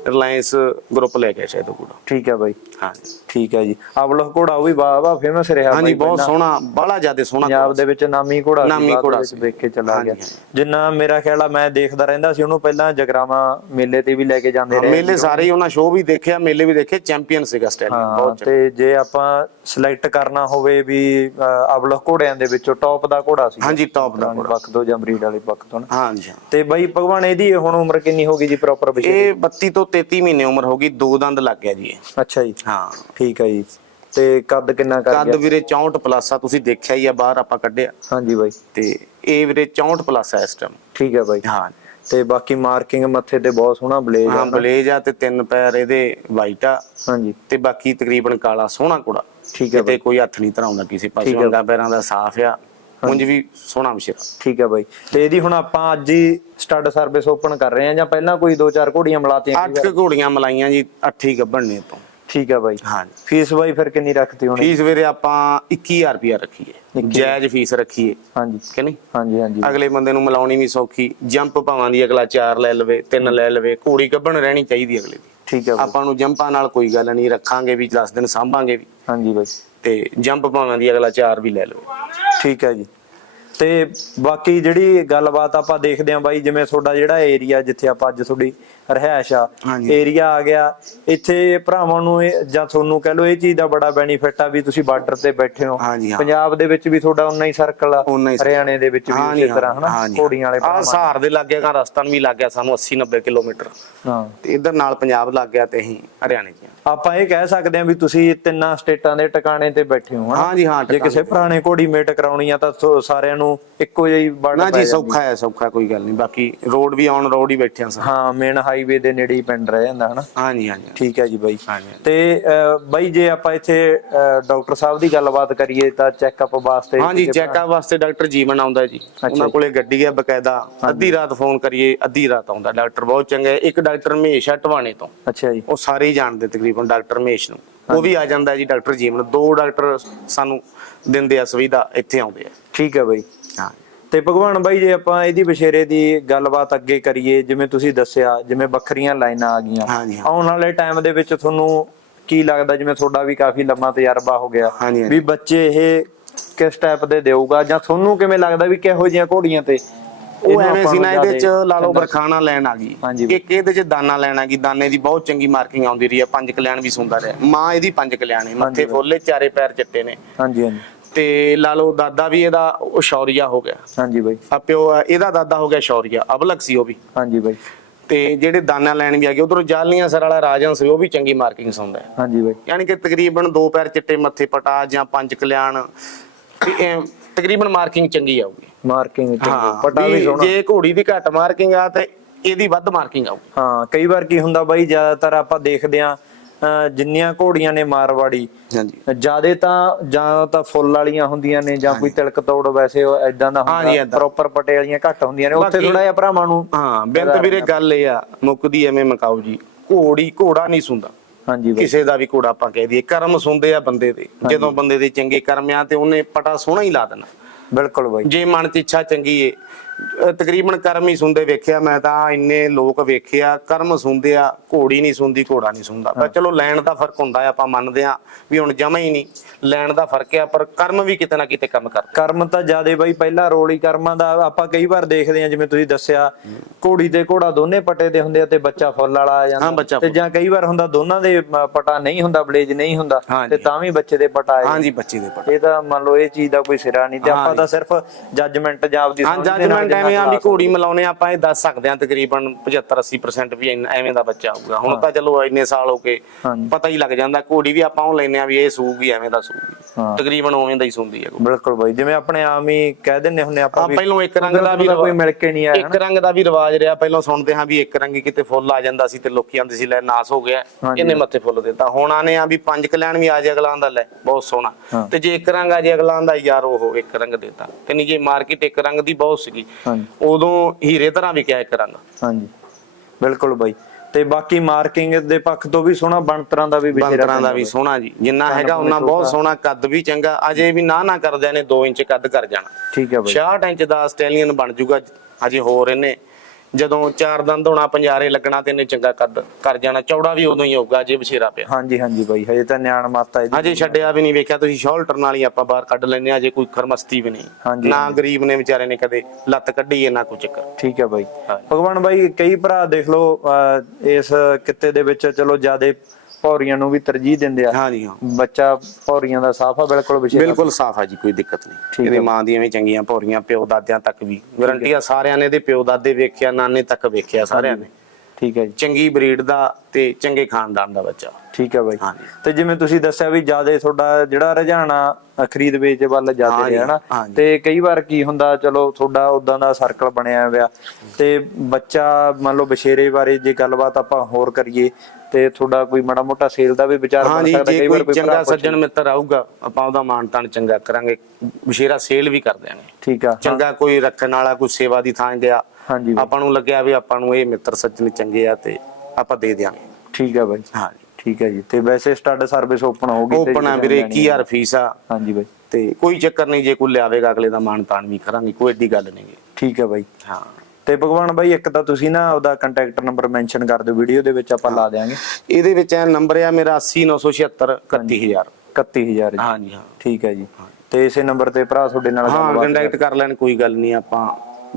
ਰਿਲਾਇੰਸ ਗਰੁੱਪ ਲੈ ਗਿਆ ਸ਼ਾਇਦ ਉਹ ਘੋੜਾ ਠੀਕ ਹੈ ਬਾਈ। ਹਾਂਜੀ। ਠੀਕ ਹੈ ਜੀ। ਅਬਲਖ ਘੋੜਾ ਉਹ ਵੀ ਵਾਹ ਫੇਮਸ ਰਿਹਾ ਹਾਂਜੀ ਬਹੁਤ। ਸੋਹਣਾ ਬੜਾ ਜ਼ਿਆਦਾ ਸੋਹਣਾ ਪੰਜਾਬ ਦੇ ਵਿੱਚ ਨਾਮੀ ਘੋੜਾ ਨਾਮੀ ਘੋੜਾ। ਵੇਖ ਕੇ ਚਲਾ ਗਿਆ। ਜਿੰਨਾ ਮੇਰਾ ਖਿਆਲ ਆ ਮੈਂ ਦੇਖਦਾ ਰਹਿੰਦਾ ਸੀ ਉਹਨੂੰ ਪਹਿਲਾਂ ਜਗਰਾਵਾ ਮੇਲੇ ਤੇ ਵੀ ਲੈ ਕੇ ਜਾਂਦੇ ਰਹੇ ਮੇਲੇ ਸਾਰੇ ਹੀ ਉਹਨਾਂ ਸ਼ੋਅ ਵੀ ਦੇਖਿਆ ਮੇਲੇ ਵੀ ਦੇਖੇ ਚੈਂਪੀਅਨ ਸੀਗਾ ਸਟਾਈਲ ਹਾਂ ਬਹੁਤ। ਤੇ ਜੇ ਆਪਾਂ ਸਿਲੈਕਟ ਕਰਨਾ ਹੋਵੇ ਵੀ ਅਬਲਖ ਘੋੜਿਆਂ ਦੇ ਵਿੱਚੋਂ ਟੌਪ ਦਾ ਘੋੜਾ ਸੀ ਹਾਂਜੀ ਟੌਪ ਦਾ ਘੋੜਾ। ਪੱਖ ਤੋਂ ਜਾਂ ਬਰੀਡ ਵਾਲੇ ਪੱਖ ਤੋਂ ਹਾਂਜੀ। ਤੇ ਬਾਈ ਭਗਵਾਨ ਇਹਦੀ ਹੁਣ ਉਮਰ ਕਿੰਨੀ ਹੋ ਗਈ ਜੀ ਪ੍ਰੋਪਰ ਵਿਸ਼ੇ ਇਹ 32 ਤੋਂ 33 ਮਹੀਨੇ ਉਮਰ ਹੋ ਗਈ ਦੋ ਦੰਦ ਲੱਗ ਗਿਆ ਜੀ ਇਹ। ਅੱਛਾ ਜੀ। ਹਾਂ। ਠੀਕ ਹੈ ਜੀ। ਤੇ ਕੱਦ ਕਿੰਨਾ ਕਰ ਕੱਦ ਗਿਆ? ਵੀਰੇ 64 ਪਲੱਸ ਆ ਤੁਸੀਂ ਦੇਖਿਆ ਹੀ ਆ ਬਾਹਰ ਆਪਾਂ ਕੱਢਿਆ। ਹਾਂਜੀ ਬਾਈ। ਤੇ ਇਹ ਵੀਰੇ 64 ਪਲੱਸ ਆ ਇਸ ਟਾਈਮ ਠੀਕ ਹੈ ਬਾਈ। ਹਾਂ। ਤੇ ਬਾਕੀ ਮਾਰਕਿੰਗ ਮੱਥੇ ਤੇ ਬਹੁਤ ਸੋਹਣਾ ਬਲੇਜ ਹਾਂ ਬਲੇਜ ਆ ਤੇ ਤਿੰਨ ਪੈਰ ਇਹਦੇ ਵਾਈਟ ਆ। ਹਾਂਜੀ। ਤੇ ਬਾਕੀ ਤਕਰੀਬਨ ਕਾਲਾ ਸੋਹਣਾ ਕੁੜਾ ਠੀਕ ਹੈ ਕਿਤੇ ਕੋਈ ਹੱਥ ਨਹੀਂ ਧਰਾਉਂਦਾ ਕਿਸੇ ਪਾਸੇ ਠੀਕ ਹੈ। ਅੰਗਾ ਪੈਰਾਂ ਦਾ ਸਾਫ਼ ਆ। ਉਂਝ ਵੀ ਸੋਹਣਾ ਵਿਸ਼ੇਰਾ ਠੀਕ ਹੈ ਬਾਈ। ਤੇ ਇਹਦੀ ਹੁਣ ਆਪਾਂ ਅੱਜ ਹੀ ਸਟੱਡ ਸਰਵਿਸ ਓਪਨ ਕਰ ਰਹੇ ਹਾਂ ਜਾਂ ਪਹਿਲਾਂ ਕੋਈ 2-4 ਘੋੜੀਆਂ ਮਲਾਤੀਆਂ ਅੱਠ ਕੁ ਘੋੜੀਆਂ ਮਲਾਈਆਂ ਜੀ ਅੱਠੀ ਗੱਭਣ ਨੇ ਤੋਂ ਠੀਕ ਹੈ ਬਾਈ। ਹਾਂਜੀ। ਫੀਸ ਬਾਈ ਫਿਰ ਕਿੰਨੀ ਰੱਖਤੀ ਹੋਣੀ? ਫੀਸ ਵੀਰੇ ਆਪਾਂ 21000 ਰੁਪਿਆ ਰੱਖੀਏ। ਜਾਇਜ਼ ਫੀਸ ਰੱਖੀਏ। ਹਾਂਜੀ। ਕਿ ਨਹੀਂ? ਹਾਂਜੀ ਹਾਂਜੀ। ਅਗਲੇ ਬੰਦੇ ਨੂੰ ਮਿਲਾਉਣੀ ਵੀ ਸੌਖੀ। ਜੰਪ ਭਾਵਾਂ ਦੀ ਅਗਲਾ ਚਾਰ ਲੈ ਲਵੇ ਤਿੰਨ ਲੈ ਲਵੇ ਘੋੜੀ ਗੱਭਣ ਰਹਿਣੀ ਚਾਹੀਦੀ ਅਗਲੇ ਦੀ। ਠੀਕ ਹੈ ਆਪਾਂ ਨੂੰ ਜੰਪਾਂ ਨਾਲ ਕੋਈ ਗੱਲ ਨਹੀਂ ਰੱਖਾਂਗੇ ਵੀ 10 ਦਿਨ ਸਾਂਭਾਂਗੇ ਵੀ। ਹਾਂਜੀ ਬਾਈ। ਤੇ ਜੰਪ ਭਾਵਾਂ ਦੀ ਅਗਲਾ ਚਾਰ ਵੀ ਲੈ ਲਵੇ। ਠੀਕ ਹੈ ਜੀ। ਤੇ ਬਾਕੀ ਜਿਹੜੀ ਗੱਲਬਾਤ ਆਪਾਂ ਦੇਖਦੇ ਆਂ ਬਾਈ, ਜਿਵੇਂ ਤੁਹਾਡਾ ਜਿਹੜਾ ਏਰੀਆ ਜਿੱਥੇ ਆਪਾਂ ਅੱਜ ਤੁਹਾਡੀ ਰਹਿائش ਆ। ਏਰੀਆ ਆ ਗਿਆ। ਇੱਥੇ ਭਰਾਵਾਂ ਨੂੰ ਜਾਂ ਤੁਹਾਨੂੰ ਕਹਿ ਲਓ ਇਹ ਚੀਜ਼ ਦਾ ਬੜਾ ਬੈਨੀਫਿਟ ਆ ਵੀ ਤੁਸੀਂ ਬਾਰਡਰ ਤੇ ਬੈਠੇ ਹੋ। ਪੰਜਾਬ ਦੇ ਵਿੱਚ ਵੀ ਤੁਹਾਡਾ ਉਨਾ ਹੀ ਸਰਕਲ ਆ। ਹਰਿਆਣੇ ਦੇ ਵਿੱਚ ਵੀ ਇਸੇ ਤਰ੍ਹਾਂ ਹਨਾ? ਘੋੜੀਆਂ ਵਾਲੇ ਆ ਸਹਾਰ ਦੇ ਲੱਗ ਗਿਆ ਰਾਜਸਥਾਨ ਵੀ ਲੱਗ ਸਾਨੂੰ 80 90 ਕਿਲੋਮੀਟਰ। ਹਾਂ। ਤੇ ਇਧਰ ਨਾਲ ਪੰਜਾਬ ਲੱਗ ਗਿਆ ਤੇ ਅਸੀਂ ਹਰਿਆਣੇ ਚ ਆਪਾਂ ਇਹ ਕਹਿ ਸਕਦੇ ਹਾਂ ਵੀ ਤੁਸੀਂ ਤਿੰਨਾਂ ਸਟੇਟਾਂ ਦੇ ਟਿਕਾਣੇ ਤੇ ਬੈਠੇ ਹੋ ਹਾਂ ਜੀ ਹਾਂ ਜੇ ਕਿਸੇ ਪੁਰਾਣੇ ਘੋੜੀ ਮੇਟ ਕਰਾਉਣੀ ਆ ਤਾਂ ਸਾਰਿਆਂ ਨੂੰ ਇੱਕੋ ਜਿਹੀ ਬਾਰਡਰ ਨਾ ਜੀ ਸੌਖਾ ਹੈ ਸੌਖਾ ਕੋਈ ਗੱਲ ਨਹੀਂ। ਬਾਕੀ ਰੋਡ ਵੀ ਔਨ ਰੋਡ ਹੀ ਬੈਠੇ ਆ ਹਾਂ ਮੇਨ ਹਾਈ ਹਾਈਵੇ ਦੇ ਨੇੜੇ ਹੀ ਪਿੰਡ ਰਹਿ ਜਾਂਦਾ ਹਨਾ? ਹਾਂਜੀ ਹਾਂਜੀ। ਠੀਕ ਹੈ ਜੀ ਬਾਈ। ਹਾਂਜੀ ਤੇ ਬਾਈ ਜੇ ਆਪਾਂ ਇੱਥੇ ਡਾਕਟਰ ਸਾਹਿਬ ਦੀ ਗੱਲਬਾਤ ਕਰੀਏ ਤਾਂ ਚੈੱਕਅਪ ਵਾਸਤੇ ਹਾਂਜੀ ਚੈੱਕਅਪ ਵਾਸਤੇ ਡਾਕਟਰ ਜੀਵਨ ਆਉਂਦਾ ਜੀ। ਉਹਨਾਂ ਕੋਲੇ ਗੱਡੀ ਹੈ ਬਕਾਇਦਾ। ਅੱਧੀ ਰਾਤ ਫੋਨ ਕਰੀਏ ਅੱਧੀ ਰਾਤ ਆਉਂਦਾ। ਡਾਕਟਰ ਬਹੁਤ ਚੰਗਾ ਹੈ। ਇੱਕ ਡਾਕਟਰ ਮਹੇਸ਼ਾ ਟਵਾਣੇ ਤੋਂ। ਅੱਛਾ ਜੀ। ਉਹ ਸਾਰੇ ਹੀ ਜਾਣਦੇ ਤਕਰੀਬਨ ਡਾਕਟਰ ਮਹੇਸ਼ ਨੂੰ। ਉਹ ਵੀ ਆ ਜਾਂਦਾ ਜੀ ਡਾਕਟਰ ਜੀਵਨ। ਦੋ ਡਾਕਟਰ ਸਾਨੂੰ ਦਿੰਦੇ ਆ ਸੁਵਿਧਾ ਇੱਥੇ ਆਉਂਦੇ ਆ। ਠੀਕ ਹੈ ਬਾਈ। ਹਾਂ। ਤੇ ਭਗਵਾਨ ਬਾਈ ਜੇ ਆਪਾਂ ਇਹਦੀ ਬਸ਼ੇਰੇ ਦੀ ਗੱਲਬਾਤ ਅੱਗੇ ਕਰੀਏ ਜਿਵੇਂ ਤੁਸੀਂ ਦੱਸਿਆ ਜਿਵੇਂ ਵੱਖਰੀਆਂ ਲਾਈਨਾਂ ਆ ਗਈਆਂ। ਆਉਣ ਵਾਲੇ ਟਾਈਮ ਦੇ ਵਿੱਚ ਤੁਹਾਨੂੰ ਕੀ ਲੱਗਦਾ ਜਿਵੇਂ ਤੁਹਾਡਾ ਵੀ ਕਾਫੀ ਲੰਮਾ ਤਜਰਬਾ ਹੋ ਗਿਆ। ਵੀ ਬੱਚੇ ਇਹ ਕਿਸ ਟਾਈਪ ਦੇ ਦੇਊਗਾ ਜਾਂ ਤੁਹਾਨੂੰ ਕਿਵੇਂ ਲੱਗਦਾ ਵੀ ਕਿਹੋ ਜਿਹੀਆਂ ਘੋੜੀਆਂ ਤੇ ਉਹ ਐਵੇਂ ਸੀ ਨੂੰ ਇਹਦੇ ਚ ਜ਼ਿਆਦੇ ਲਾ ਲਓ ਚੰਗਾ- ਬਰਖਾਨਾ ਲੈਣ ਆ ਗਈ। ਇੱਕ ਇਹਦੇ ਚ ਦਾਨਾ ਲੈਣ ਆ ਗਈ ਦਾਨੇ ਦੀ ਬਹੁਤ ਚੰਗੀ ਮਾਰਕਿੰਗ ਆਉਂਦੀ ਰਹੀ ਹੈ ਪੰਜ ਕਲਿਆਣ ਵੀ ਸੁੰਦਾ ਰਿਹਾ ਮਾਂ ਇਹਦੀ ਪੰਜ ਕਲਿਆਣ ਮੱਥੇ ਫੁੱਲੇ ਚਾਰੇ ਪੈਰ ਚਿੱਟੇ ਨੇ ਹਾਂਜੀ ਹਾਂਜੀ ਤੇ ਲਾ ਲਓ ਦਾਦਾ ਵੀ ਇਹਦਾ ਉਹ ਸ਼ੌਰੀਆ ਹੋ ਗਿਆ। ਹਾਂਜੀ ਬਾਈ। ਆ ਪਿਓ ਇਹਦਾ ਦਾਦਾ ਹੋ ਗਿਆ ਸ਼ੌਰੀਆ ਅਬਲਕ ਸੀ ਉਹ ਵੀ। ਹਾਂਜੀ ਬਾਈ। ਤੇ ਜਿਹੜੇ ਦਾਣਾ ਲੈਣ ਵੀ ਆ ਗਏ ਉਧਰੋਂ ਜਾਲੀਆਂ ਸਰ ਵਾਲਾ ਰਾਜਨ ਸੀ ਉਹ ਵੀ ਚੰਗੀ ਮਾਰਕਿੰਗ ਸੌਂਦਾ ਹਾਂਜੀ ਬਾਈ। ਯਾਨੀ ਕਿ ਤਕਰੀਬਨ ਦੋ ਪੈਰ ਚਿੱਟੇ ਮੱਥੇ ਪਟਾ ਜਾਂ ਪੰਜ ਕਲਿਆਣ ਤਕਰੀਬਨ ਮਾਰਕਿੰਗ ਚੰਗੀ ਆਊਗੀ। ਮਾਰਕਿੰਗ ਹਾਂ ਪਟਾ ਵੀ ਵੀ ਸੋਹਣਾ। ਜੇ ਘੋੜੀ ਦੀ ਘੱਟ ਮਾਰਕਿੰਗ ਆ ਤੇ ਇਹਦੀ ਵੱਧ ਮਾਰਕਿੰਗ ਆਊ ਹਾਂ ਕਈ ਵਾਰ ਕੀ ਹੁੰਦਾ ਬਾਈ ਜ਼ਿਆਦਾਤਰ ਆਪਾਂ ਦੇਖਦੇ ਆ ਜਿੰਨੀਆਂ ਘੋੜੀਆਂ ਨੇ ਮਾਰਵਾੜੀ ਹਾਂਜੀ। ਜਿਆਦੇ ਤਾਂ ਜਾਂ ਤਾਂ ਫੁੱਲ ਵਾਲੀਆਂ ਹੁੰਦੀਆਂ ਨੇ ਜਾਂ ਕੋਈ ਤਿਲਕ ਤੋੜ ਵੈਸੇ ਐਦਾਂ ਦਾ ਹੁੰਦਾ। ਪ੍ਰੋਪਰ ਪਟੇ ਵਾਲੀਆਂ ਘੱਟ ਹੁੰਦੀਆਂ ਨੇ ਉੱਥੇ ਥੋੜਾ ਜਿਹਾ ਭਰਾਵਾਂ ਨੂੰ ਹਾਂ ਬੇਨਤ ਵੀਰੇ ਗੱਲ ਇਹ ਆ ਮੁੱਕਦੀ ਐਵੇਂ ਮਕਾਓ ਜੀ ਘੋੜੀ ਘੋੜਾ ਨਹੀਂ ਸੁੰਦਾ। ਹਾਂਜੀ ਕਿਸੇ ਦਾ ਵੀ ਘੋੜਾ ਆਪਾਂ ਕਹਿ ਦਈਏ ਕਰਮ ਸੁੰਦੇ ਆ ਬੰਦੇ ਦੇ ਜਦੋਂ ਬੰਦੇ ਦੇ ਚੰਗੇ ਕਰਮ ਆ ਤੇ ਉਹਨੇ ਪਟਾ ਸੋਹਣਾ ਹੀ ਲਾ ਦੇਣਾ। ਬਿਲਕੁਲ ਬਾਈ। ਜੇ ਮਨ 'ਚ ਇੱਛਾ ਚੰਗੀ ਏ ਤਕਰੀਬਨ ਕਰਮ ਹੀ ਸੁੰਦੇ ਵੇਖਿਆ ਮੈਂ ਤਾਂ ਇੰਨੇ ਲੋਕ ਵੇਖਿਆ ਕਰਮ ਸੁੰਦੇ ਆ ਘੋੜੀ ਨਹੀਂ ਸੁੰਦੀ ਘੋੜਾ ਨਹੀਂ ਸੁੰਦਾ ਪਰ ਚਲੋ ਲੈਣ ਦਾ ਫ਼ਰਕ ਹੁੰਦਾ ਆ ਆਪਾਂ ਮੰਨਦੇ ਆ ਵੀ ਹੁਣ ਜਮਾ ਹੀ ਨਹੀਂ ਲੈਣ ਦਾ ਫ਼ਰਕ ਆ ਪਰ ਕਰਮ ਵੀ ਕਿਤੇ ਨਾ ਕਿਤੇ ਕੰਮ ਕਰਦਾ। ਕਰਮ ਤਾਂ ਜਿਆਦੇ ਬਾਈ ਪਹਿਲਾ ਰੋਲ ਹੀ ਕਰਮਾਂ ਦਾ ਆਪਾਂ ਕਈ ਵਾਰ ਦੇਖਦੇ ਆ ਜਿਵੇਂ ਤੁਸੀਂ ਦੱਸਿਆ ਘੋੜੀ ਤੇ ਘੋੜਾ ਦੋਨੇ ਪਟੇ ਦੇ ਹੁੰਦੇ ਆ ਤੇ ਬੱਚਾ ਫੁੱਲ ਵਾਲਾ ਆ ਜਾਂਦਾ। ਤੇ ਜਾਂ ਕਈ ਵਾਰ ਹੁੰਦਾ ਦੋਨਾਂ ਦੇ ਪਟਾ ਨਹੀਂ ਹੁੰਦਾ ਬਲੇਜ ਨਹੀਂ ਹੁੰਦਾ। ਤੇ ਤਾਂ ਵੀ ਬੱਚੇ ਦੇ ਪਟਾ ਆ। ਹਾਂਜੀ ਬੱਚੇ ਦੇ ਪਟਾ। ਇਹ ਤਾਂ ਮੰਨ ਲਓ ਇਹ ਚੀਜ਼ ਦਾ ਕੋਈ ਸਿਰਾ ਨਹੀਂ ਤੇ ਆਪਾਂ ਤਾਂ ਸਿਰਫ ਜੱਜਮੈਂਟ ਜਾਂ ਆਪਦੀ ਹਾਂ ਸਮਝ ਦੇ ਜਿੰਨਾ ਐਵੇਂ ਆ ਵੀ ਘੋੜੀ ਮਿਲਾਉਨੇ ਆਪਾਂ ਇਹ ਦੱਸ ਸਕਦੇ ਆ ਤਕਰੀਬਨ 75 80% ਵੀ ਐਵੇਂ ਦਾ ਬੱਚਾ ਆਊਗਾ ਹੁਣ ਤਾਂ ਚਲੋ ਇੰਨੇ ਸਾਲ ਹੋ ਹਾਂਜੀ। ਪਤਾ ਹੀ ਲੱਗ ਜਾਂਦਾ ਘੋੜੀ ਵੀ ਆਪਾਂ ਉਹ ਲੈਨੇ ਆ ਵੀ ਇਹ ਸੂਗੀ ਐਵੇਂ ਦਾ ਸੂਗੀ। ਤਕਰੀਬਨ ਉਵੇਂ ਦਾ ਹੀ ਸੁੰਦੀ ਹੈ ਬਿਲਕੁਲ ਬਾਈ ਜਿਵੇਂ ਆਪਣੇ ਆਮ ਹੀ ਕਹਿ ਦਿੰਨੇ ਹੁੰਨੇ ਆਪਾਂ ਪਹਿਲੋਂ ਇੱਕ ਰੰਗ ਦਾ ਵੀ ਕੋਈ ਮਿਲ ਕੇ ਨਹੀਂ ਆਇਆ ਇੱਕ ਰੰਗ ਦਾ ਵੀ ਰਿਵਾਜ ਰਿਹਾ ਪਹਿਲਾਂ ਸੁਣਦੇ ਹਾਂ ਵੀ ਇੱਕ ਰੰਗ ਕਿਤੇ ਫੁੱਲ ਆ ਜਾਂਦਾ ਸੀ ਤੇ ਲੋਕੀ ਆਂਦੇ ਸੀ ਲੈ ਨਾਸ ਹੋ ਗਿਆ। ਇਹਨੇ ਮੱਥੇ ਫੁੱਲ ਦਿੱਤਾ। ਹੁਣ ਆਨੇ ਆ ਵੀ ਪੰਜ ਕਲਿਆਣ ਵੀ ਆ ਜੇ ਅਗਲਾ ਆਂਦਾ ਲੈ ਬਹੁਤ ਸੋਹਣਾ। ਤੇ ਜੇ ਇੱਕ ਰੰਗ ਆ ਜੇ ਅਗਲਾ ਆਂਦਾ ਯਾਰ ਉਹ ਇੱਕ ਰੰਗ ਦਿੱਤਾ। ਤੇ ਨਹੀਂ ਜੇ ਮਾਰਕੀਟ ਇੱਕ ਰੰਗ ਦੀ ਬਹੁਤ ਸੀਗੀ ਉਦੋਂ ਹੀਰੇ ਤਰ੍ਹਾਂ ਵਿਕਿਆ ਇੱਕ ਰੰਗ। ਹਾਂਜੀ। ਬਿਲਕੁਲ ਬਾਈ। ਤੇ ਬਾਕੀ ਮਾਰਕਿੰਗ ਦੇ ਪੱਖ ਤੋਂ ਵੀ ਸੋਹਣਾ ਬਣਤਰਾਂ ਦਾ ਵੀ ਵਿਚਾਰਾ ਬੰਤਰਾਂ ਦਾ ਵੀ ਸੋਹਣਾ ਜੀ। ਜਿੰਨਾ ਹੈਗਾ ਉਹਨਾਂ ਬਹੁਤ ਸੋਹਣਾ ਕੱਦ ਵੀ ਚੰਗਾ। ਅਜੇ ਵੀ ਨਾ ਨਾ ਕਰਦਿਆਂ ਨੇ 2 ਇੰਚ ਕੱਦ ਕਰ ਜਾਣਾ। ਠੀਕ ਹੈ ਬਾਈ। 66 ਇੰਚ ਦਾ ਆਸਟ੍ਰੇਲੀਅਨ ਬਣ ਜੂਗਾ ਅਜੇ ਹੋਰ ਇਹਨੇ ਜਦੋਂ ਚਾਰ ਦੰਦ ਹੋਣਾ ਪੰਜਾਰੇ ਲੱਗਣਾ ਤੇ ਇਹਨੇ ਚੰਗਾ ਕੱਦ ਕਰ ਜਾਣਾ। ਚੌੜਾ ਵੀ ਉਦੋਂ ਹੀ ਹੋਊਗਾ ਜੇ ਬਛੇਰਾ ਪਿਆ। ਹਾਂਜੀ ਹਾਂਜੀ ਬਾਈ ਹਜੇ ਤਾਂ ਨਿਆਣ ਮਾਤਾ ਇਹਦੀ ਅਜੇ ਛੱਡਿਆ ਵੀ ਨਹੀਂ ਵੇਖਿਆ ਤੁਸੀਂ ਸ਼ੋਲਟਰ ਨਾਲ ਹੀ ਆਪਾਂ ਬਾਹਰ ਕੱਢ ਲੈਨੇ ਆ ਅਜੇ ਕੋਈ ਖਰਮਸਤੀ ਵੀ ਨਹੀਂ। ਹਾਂਜੀ, ਨਾ ਗਰੀਬ ਨੇ ਵਿਚਾਰੇ ਨੇ ਕਦੇ ਲੱਤ ਕੱਢੀ ਹੈ ਨਾ ਕੋਈ ਚੱਕਰ। ਠੀਕ ਹੈ ਬਾਈ। ਹਾਂਜੀ। ਭਗਵਾਨ ਬਾਈ ਕਈ ਭਰਾ ਦੇਖ ਲਓ ਇਸ ਕਿੱਤੇ ਦੇ ਵਿੱਚ ਚਲੋ ਜਿਆਦੇ ਭੌਰੀਆਂ ਨੂੰ ਵੀ ਤਰਜੀਹ ਦਿੰਦੇ ਆ। ਹਾਂਜੀ ਹਾਂ। ਬੱਚਾ ਭੌਰੀਆਂ ਦਾ ਸਾਫਾ ਬਿਲਕੁਲ ਵਿਸ਼ੇਸ਼ ਬਿਲਕੁਲ ਸਾਫ਼ ਆ ਜੀ ਕੋਈ ਦਿੱਕਤ ਨਹੀਂ। ਇਹਦੇ ਹੈ। ਮਾਂ ਦੀਆਂ ਵੀ ਚੰਗੀਆਂ ਭੌਰੀਆਂ ਪਿਓ ਦਾਦਿਆਂ ਤੱਕ ਵੀ। ਗਰੰਟੀ ਆ। ਸਾਰਿਆਂ ਨੇ ਇਹਦੇ ਪਿਓ ਦਾਦੇ ਵੇਖਿਆ ਨਾਨੇ ਤੱਕ ਵੇਖਿਆ ਸਾਰਿਆਂ ਨੇ। ਠੀਕ ਹੈ ਜੀ। ਚੰਗੀ ਬਰੀਡ ਦਾ ਤੇ ਚੰਗੇ ਖਾਨਦਾਨ ਦਾ ਬੱਚਾ। ਠੀਕ ਹੈ ਬਾਈ। ਤੇ ਜਿਵੇਂ ਤੁਸੀਂ ਦੱਸਿਆ ਵੀ ਜਿਆਦੇ ਤੁਹਾਡਾ ਜਿਹੜਾ ਰੁਝਾਣਾ ਅ, ਖਰੀਦ ਵੇਚ ਵੱਲ ਜਿਆਦੇ ਹਾਂਜੀ, ਰਿਹਾ ਨਾ ਹਾਂਜੀ। ਤੇ ਕਈ ਵਾਰ ਕੀ ਹੁੰਦਾ ਚਲੋ ਤੁਹਾਡਾ ਉਦਾਂ ਦਾ ਸਰਕਲ ਬਣਿਆ ਹੋਇਆ। ਤੇ ਬੱਚਾ ਮੰਨ ਲਓ ਬਸ਼ੇਰੇ ਬਾਰੇ ਜੇ ਗੱਲਬਾਤ ਆਪਾਂ ਹੋਰ ਕਰੀਏ ਤੇ ਤੁਹਾਡਾ ਕੋਈ ਮਾੜਾ ਮੋਟਾ ਸੇਲ ਦਾ ਵੀ ਵਿਚਾਰ ਬਣ ਸਕਦਾ ਕਈ ਵਾਰ ਕੋਈ ਚੰਗਾ। ਸੱਜਣ ਮਿੱਤਰ ਆਊਗਾ ਆਪਾਂ ਉਹਦਾ ਮਾਣ ਤਾਣ ਚੰਗਾ ਕਰਾਂਗੇ ਬਸ਼ੇਰਾ ਸੇਲ ਵੀ ਕਰ ਦਿਆਂਗੇ। ਠੀਕ ਆ ਹਾਂ, ਚੰਗਾ ਕੋਈ ਰੱਖਣ ਵਾਲਾ ਕੋਈ ਸੇਵਾ ਦੀ ਥਾਂ ਗਿਆ ਆਪਾਂ ਨੂੰ ਲੱਗਿਆ ਵੀ ਆਪਾਂ ਨੂੰ ਇਹ ਮਿੱਤਰ ਸੱਜਣ ਚੰਗੇ ਆ ਤੇ ਆਪਾਂ ਦੇ ਦਿਆਂਗੇ। ਠੀਕ ਆ ਬਾਈ। ਹਾਂਜੀ ਠੀਕ ਹੈ ਜੀ। ਤੇ ਵੈਸੇ ਸਟੱਡ ਸਰਵਿਸ ਓਪਨ ਹੋਗੀ ਤੇ ਓਪਨ ਆ ਵੀਰੇ ਲੈਣੀ 21000 ਫੀਸ ਆ। ਹਾਂਜੀ ਬਾਈ। ਤੇ ਕੋਈ ਚੱਕਰ ਨਹੀਂ ਜੇ ਕੋਈ ਲਿਆਵੇਗਾ ਅਗਲੇ ਦਾ ਮਾਣ ਤਾਣ ਵੀ ਕਰਾਂਗੇ ਕੋਈ ਏਡੀ ਗੱਲ ਨਹੀਂ। ਠੀਕ ਹੈ ਬਾਈ। ਹਾਂ। ਤੇ ਭਗਵਾਨ ਬਾਈ ਇੱਕ ਤਾਂ ਤੁਸੀਂ ਨਾ ਉਹਦਾ ਕੰਟੈਕਟ ਨੰਬਰ ਮੈਂਸ਼ਨ ਕਰ ਦਿਓ ਵੀਡੀਓ ਦੇ ਵਿੱਚ ਆਪਾਂ ਲਾ ਦੇਾਂਗੇ ਇਹਦੇ ਵਿੱਚ ਇਹ ਨੰਬਰ ਆ ਮੇਰਾ 80976 31000 31000 ਜੀ। ਹਾਂਜੀ ਹਾਂ। ਠੀਕ ਹੈ ਜੀ। ਤੇ ਇਸੇ ਨੰਬਰ ਤੇ ਭਰਾ ਤੁਹਾਡੇ ਨਾਲ ਹਾਂ ਕੰਟੈਕਟ ਕਰ ਲੈਣ ਕੋਈ ਗੱਲ ਨਹੀਂ ਆਪਾਂ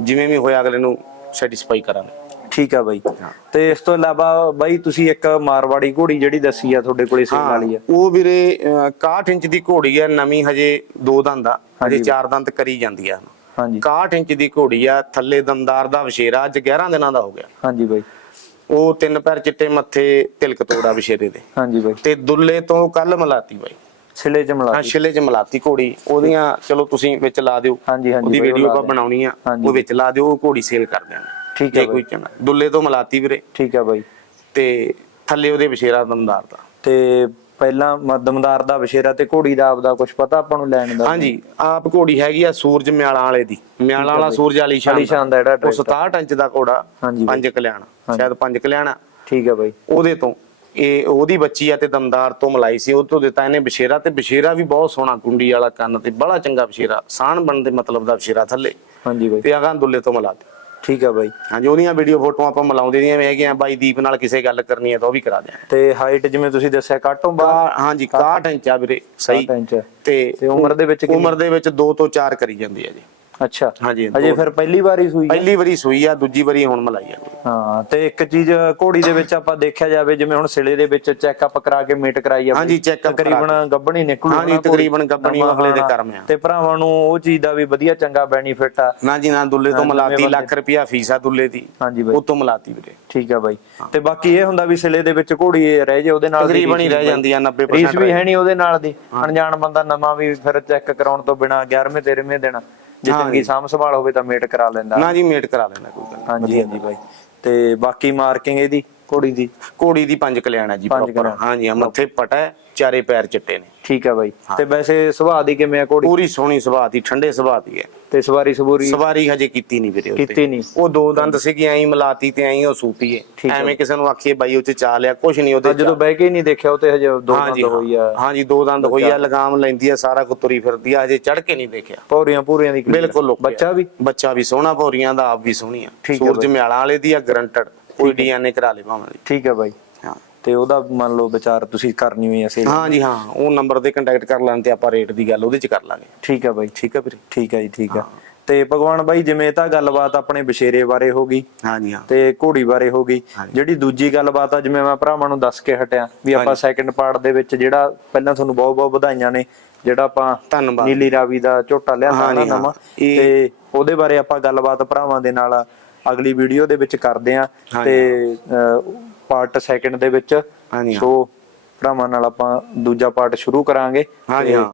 ਜਿਵੇਂ ਵੀ ਹੋਇਆ ਅਗਲੇ ਨੂੰ ਸੈਟੀਸਫਾਈ ਕਰਾਂਗੇ। ਠੀਕ ਆ ਬਾਈ। ਤੇ ਇਸ ਤੋਂ ਇਲਾਵਾ ਬਾਈ ਤੁਸੀਂ ਇੱਕ ਮਾਰਵਾੜੀ ਘੋੜੀ ਜਿਹੜੀ ਦੱਸੀ ਆ ਤੁਹਾਡੇ ਕੋਲੇ ਸੇਲ ਵਾਲੀ ਆ। ਉਹ ਵੀਰੇ ਅਹ, 61 ਇੰਚ ਦੀ ਘੋੜੀ ਆ ਨਵੀਂ ਹਜੇ ਦੋ ਦੰਦ ਆ ਹਾਂਜੀ। ਚਾਰ ਦੰਦ ਕਰੀ ਜਾਂਦੀ ਆ। ਹਾਂਜੀ। 61 ਇੰਚ ਦੀ ਘੋੜੀ ਆ ਥੱਲੇ ਦੰਦਾਰ ਦਾ ਵਿਸ਼ੇਰਾ ਅੱਜ 11 ਦਿਨਾਂ ਦਾ ਹੋ ਗਿਆ। ਹਾਂਜੀ ਬਾਈ। ਉਹ ਤਿੰਨ ਪੈਰ ਚਿੱਟੇ ਮੱਥੇ ਤਿਲਕ ਤੋੜਾ ਵਿਸ਼ੇਰੇ ਦੇ। ਹਾਂਜੀ ਬਾਈ। ਤੇ ਦੁੱਲੇ ਤੋਂ ਕੱਲ ਮਲਾਤੀ ਬਾਈ। ਛਿਲੇ ਚ ਮਿਲਾ ਹਾਂ ਛਿਲੇ ਚ ਮਲਾਤੀ ਘੋੜੀ। ਉਹਦੀਆਂ ਚਲੋ ਤੁਸੀਂ ਵਿੱਚ ਲਾ ਦਿਓ। ਹਾਂਜੀ, ਹਾਂਜੀ ਉਹਦੀ ਵੀਡੀਓ ਆਪਾਂ। ਬਣਾਉਣੀ ਆ। ਉਹ ਵਿੱਚ ਲਾ ਦਿਓ ਉਹ ਘੋੜੀ ਸੇਲ ਕਰ ਦਿਆਂਗੇ। ਠੀਕ ਹੈ ਕੋਈ ਚੰਗਾ ਦੁੱਲੇ ਤੋਂ ਮਲਾਤੀ ਵੀਰੇ। ਠੀਕ ਆ ਬਾਈ। ਤੇ ਥੱਲੇ ਉਹਦੇ ਵਿਸ਼ੇਰਾ ਦੰਦਾਰ ਦਾ। ਤੇ ਪਹਿਲਾਂ ਮਦਮਦਾਰ ਦਾ ਵਿਸ਼ੇਰਾ ਤੇ ਘੋੜੀ ਦਾ ਆਪਦਾ ਕੁਝ ਪਤਾ ਆਪਾਂ ਨੂੰ ਲੈਣ ਦਾ? ਹਾਂਜੀ ਆਪ ਘੋੜੀ ਹੈਗੀ ਆ ਸੂਰਜ ਮਿਆਲਾਂ ਵਾਲੇ ਦੀ। ਮਿਆਲਾਂ ਵਾਲਾ ਸੂਰਜ ਵਾਲੀ ਸ਼ਾਨ ਦਾ। ਜਿਹੜਾ ਉਹ ਟਰੈਕਟਰ। 67 ਇੰਚ ਦਾ ਘੋੜਾ। ਪੰਜ ਕਲਿਆਣ ਸ਼ਾਇਦ ਪੰਜ ਕਲਿਆਣ। ਠੀਕ ਆ ਬਾਈ। ਉਹਦੇ ਤੋਂ ਇਹ ਉਹਦੀ ਬੱਚੀ ਆ ਤੇ ਦਮਦਾਰ ਤੋਂ ਮਲਾਈ ਸੀ ਉਹ ਤੋਂ ਦਿੱਤਾ ਇਹਨੇ ਬਸ਼ੇਰਾ ਤੇ ਬਸ਼ੇਰਾ ਵੀ ਬਹੁਤ ਸੋਹਣਾ ਕੁੰਡੀ ਵਾਲਾ ਕੰਨ ਤੇ ਬੜਾ ਚੰਗਾ ਬਸ਼ੇਰਾ ਸਾਣ ਬਣ ਦੇ ਮਤਲਬ ਦਾ ਬਸ਼ੇਰਾ ਥੱਲੇ। ਹਾਂਜੀ ਬਾਈ। ਤੇ ਅਗਾਂ ਦੁੱਲੇ ਤੋਂ ਮਿਲਾ ਦੇ ਠੀਕ ਆ ਬਾਈ। ਹਾਂਜੀ ਉਹਦੀਆਂ ਵੀਡੀਓ ਫੋਟੋਆਂ ਆਪਾਂ ਮਿਲਾਉਂਦੇ ਦੀਆਂ ਵੀ ਹੈਗੀਆਂ ਬਾਈ ਦੀਪ ਨਾਲ ਕਿਸੇ ਗੱਲ ਕਰਨੀ ਹੈ ਤਾਂ ਉਹ ਵੀ ਕਰਾ ਦਿਆਂਗੇ। ਤੇ ਹਾਈਟ ਜਿਵੇਂ ਤੁਸੀਂ ਦੱਸਿਆ ਕਾਟੋਂ ਕਾ- ਹਾਂਜੀ 61 ਇੰਚ ਆ ਵੀਰੇ ਸਹੀ। 60 ਇੰਚ। ਤੇ ਉਮਰ ਦੇ ਵਿੱਚ? ਉਮਰ ਦੇ ਵਿੱਚ 2 ਤੋਂ 4 ਕਰੀ ਜਾਂਦੀ ਹੈ ਜੀ। ਅੱਛਾ ਹਾਂਜੀ ਅਜੇ ਫਿਰ ਪਹਿਲੀ ਵਾਰੀ ਸੂਈ ਆ? ਪਹਿਲੀ ਵਾਰੀ ਸੂਈ ਆ ਦੂਜੀ ਵਾਰੀ ਹੁਣ ਮਲਾਈ ਆ ਹਾਂ ਤੇ ਇੱਕ ਚੀਜ਼ ਘੋੜੀ ਦੇ ਵਿੱਚ ਆਪਾਂ ਦੇਖਿਆ ਜਾਵੇ ਜਿਵੇਂ ਹੁਣ ਸਿਲੇ ਦੇ ਵਿੱਚ ਚੈੱਕਅਪ ਕਰਾ ਕੇ ਮੀਟ ਕਰਾਈ ਆ ਹਾਂਜੀ, check-up ਤਕਰੀਬਨ ਗੱਬਣੀ ਨਿਕਲੂ ਹਾਂਜੀ। ਤਕਰੀਬਨ ਗੱਭਣੀ ਅਗਲੇ ਦੇ। ਕਰਮ ਆ। ਤੇ ਭਰਾਵਾਂ ਨੂੰ ਉਹ ਚੀਜ਼ ਦਾ ਵੀ ਵਧੀਆ ਚੰਗਾ ਬੈਨੀਫਿਟ ਆ ਨਾ ਜੀ ਨਾ ਦੁੱਲੇ ਤੋਂ ਮਲਾਤੀ ਲੱਖ ਰੁਪਿਆ ਫੀਸ ਆ ਦੁੱਲੇ ਦੀ ਹਾਂਜੀ ਬਾਈ ਉਹ ਤੋਂ ਮਲਾਤੀ ਵੀਰੇ ਠੀਕ ਆ ਬਾਈ ਤੇ ਬਾਕੀ ਇਹ ਹੁੰਦਾ ਵੀ ਸਿਲੇ ਦੇ ਵਿੱਚ ਘੋੜੀ ਰਹਿ ਜੇ ਉਹਦੇ ਨਾਲ ਦੀ ਤਕਰੀਬਨ ਹੀ ਰਹਿ। ਜਾਂਦੀ ਆ 90% ਰੀਸ ਵੀ ਹੈ ਨਹੀਂ ਉਹਦੇ ਨਾਲ ਦੀ ਅਣਜਾਣ ਬੰਦਾ ਨਵਾਂ ਵੀ ਫਿਰ ਚੈੱਕ ਕਰਾਉਣ ਤੋਂ ਬਿਨਾ 11ਵੇਂ 13ਵੇਂ ਦਿਨ ਜੇ ਚੰਗੀ। ਸਾਂਭ ਸੰਭਾਲ ਹੋਵੇ ਤਾਂ ਮੇਟ ਕਰਾ ਲੈਂਦਾ ਨਾ ਜੀ ਮੇਟ ਕਰਾ ਲੈਣਾ ਕੋਈ ਗੱਲ। ਹਾਂਜੀ ਹਾਂਜੀ ਬਾਈ ਤੇ ਬਾਕੀ ਮਾਰਕਿੰਗ ਇਹਦੀ ਘੋੜੀ ਦੀ ਘੋੜੀ ਦੀ ਪੰਜ ਕਲਿਆਣ ਜੀ। ਕਲਿਆਣ। ਹਾਂਜੀ ਮੱਥੇ ਪਟਾ ਹੈ, ਚਾਰੇ ਪੈਰ ਚਿੱਟੇ ਨੇ। ਠੀਕ ਆ ਬਾਈ। ਤੇ ਵੈਸੇ ਸੁਭਾਅ ਦੀ ਕਿਵੇਂ ਆ ਘੋੜੀ? ਪੂਰੀ ਸੋਹਣੀ ਸੁਭਾਅ ਦੀ ਠੰਡੇ ਸੁਭਾਅ ਦੀ ਹੈ। ਤੇ ਸਵਾਰੀ ਸਬੂਰੀ? ਸਵਾਰੀ ਹਜੇ ਕੀਤੀ ਨਹੀਂ ਵੀਰੇ। ਕੀਤੀ ਨਹੀਂ। ਉਹ ਦੋ ਦੰਦ ਸੀਗੀ ਐਂ ਮਲਾਤੀ ਤੇ ਐਂ ਉਹ ਸੂਪੀ ਹੈ। ਹੈ। ਐਵੇਂ ਕਿਸੇ ਨੂੰ ਆਖੀਏ ਬਾਈ ਉਹ ਚ ਚਾ ਲਿਆ ਕੁਝ ਨਹੀਂ ਉਹਦੇ ਜਦੋਂ ਬਹਿ ਕੇ ਹੀ ਨਹੀਂ ਦੇਖਿਆ ਉਹ ਤੇ ਹਜੇ ਦੋ ਦੰਦ ਹੋਈ ਆ। ਹਾਂਜੀ ਦੋ ਦੰਦ ਹੋਈ ਆ ਲਗਾਮ ਲੈਂਦੀ ਆ ਸਾਰਾ ਕੁ ਤੁਰੀ ਫਿਰਦੀ ਆ ਹਜੇ ਚੜ ਕੇ ਨਹੀਂ ਦੇਖਿਆ। ਪੌਰੀਆਂ ਪੂਰੀਆਂ ਦੀ। ਬਿਲਕੁਲ। ਬੱਚਾ ਵੀ? ਬੱਚਾ ਵੀ ਸੋਹਣਾ ਭੌਰੀਆਂ ਦਾ ਆਪ ਵੀ ਸੋਹਣੀ ਆ। ਠੀਕ ਹੈ ਸੂਰਜ। ਮਿਆਲਾਂ ਵਾਲੇ ਦੀ ਆ ਗਰੰਟਡ। ਕੋਈ ਡੀਐਨਏ ਕਰਾ ਲੇ ਭਾਵੇਂ। ਠੀਕ ਆ ਬਾਈ। ਹਾਂ ਤੇ ਉਹਦਾ ਮੰਨ ਲਓ ਵਿਚਾਰ ਤੁਸੀਂ ਕਰਨੀ ਹੋਈ ਅਸੀਂ ਹਾਂਜੀ ਹਾਂ ਉਹ ਨੰਬਰ ਤੇ ਕੰਟੈਕਟ ਕਰ ਲੈਣ ਤੇ ਆਪਾਂ ਰੇਟ ਦੀ ਗੱਲ ਉਹਦੇ ਚ ਕਰ ਲਾਂਗੇ। ਠੀਕ ਆ ਬਾਈ ਠੀਕ ਆ ਵੀਰੇ। ਠੀਕ ਆ ਜੀ ਠੀਕ ਆ। ਤੇ ਭਗਵਾਨ ਬਾਈ ਜਿਵੇਂ ਤਾਂ ਗੱਲਬਾਤ ਆਪਣੇ ਬਸ਼ੇਰੇ ਬਾਰੇ ਹੋ ਗਈ ਹਾਂਜੀ ਹਾਂ। ਤੇ ਘੋੜੀ ਬਾਰੇ ਹੋ ਗਈ। ਜਿਹੜੀ ਦੂਜੀ ਗੱਲਬਾਤ ਆ ਜਿਵੇਂ ਮੈਂ ਭਰਾਵਾਂ ਨੂੰ ਦੱਸ ਕੇ ਹਟਿਆ ਵੀ ਆਪਾਂ ਸੈਕੰਡ ਪਾਰਟ ਦੇ ਵਿੱਚ ਜਿਹੜਾ ਪਹਿਲਾਂ ਤੁਹਾਨੂੰ ਬਹੁਤ ਬਹੁਤ ਵਧਾਈਆਂ ਨੇ ਜਿਹੜਾ ਆਪਾਂ ਧੰਨਵਾਦ। ਨੀਲੀ ਰਾਵੀ ਦਾ ਝੋਟਾ ਲਿਆਂਦਾ ਨਾ ਹਾਂ। ਨਵਾਂ ਤੇ ਉਹਦੇ ਬਾਰੇ ਆਪਾਂ ਗੱਲਬਾਤ ਭਰਾਵਾਂ ਦੇ ਨਾਲ ਅਗਲੀ ਵੀਡੀਓ ਦੇ ਵਿੱਚ ਕਰਦੇ ਆਂ। ਤੇ ਪਾਰਟ ਸੈਕੰਡ ਦੇ ਵਿੱਚ ਹਾਂਜੀ, ਹਾਂ। ਸੋ ਭਰਾਵਾਂ ਨਾਲ ਆਪਾਂ ਦੂਜਾ ਪਾਰਟ ਸ਼ੁਰੂ ਕਰਾਂਗੇ ਹਾਂਜੀ, ਹਾਂ।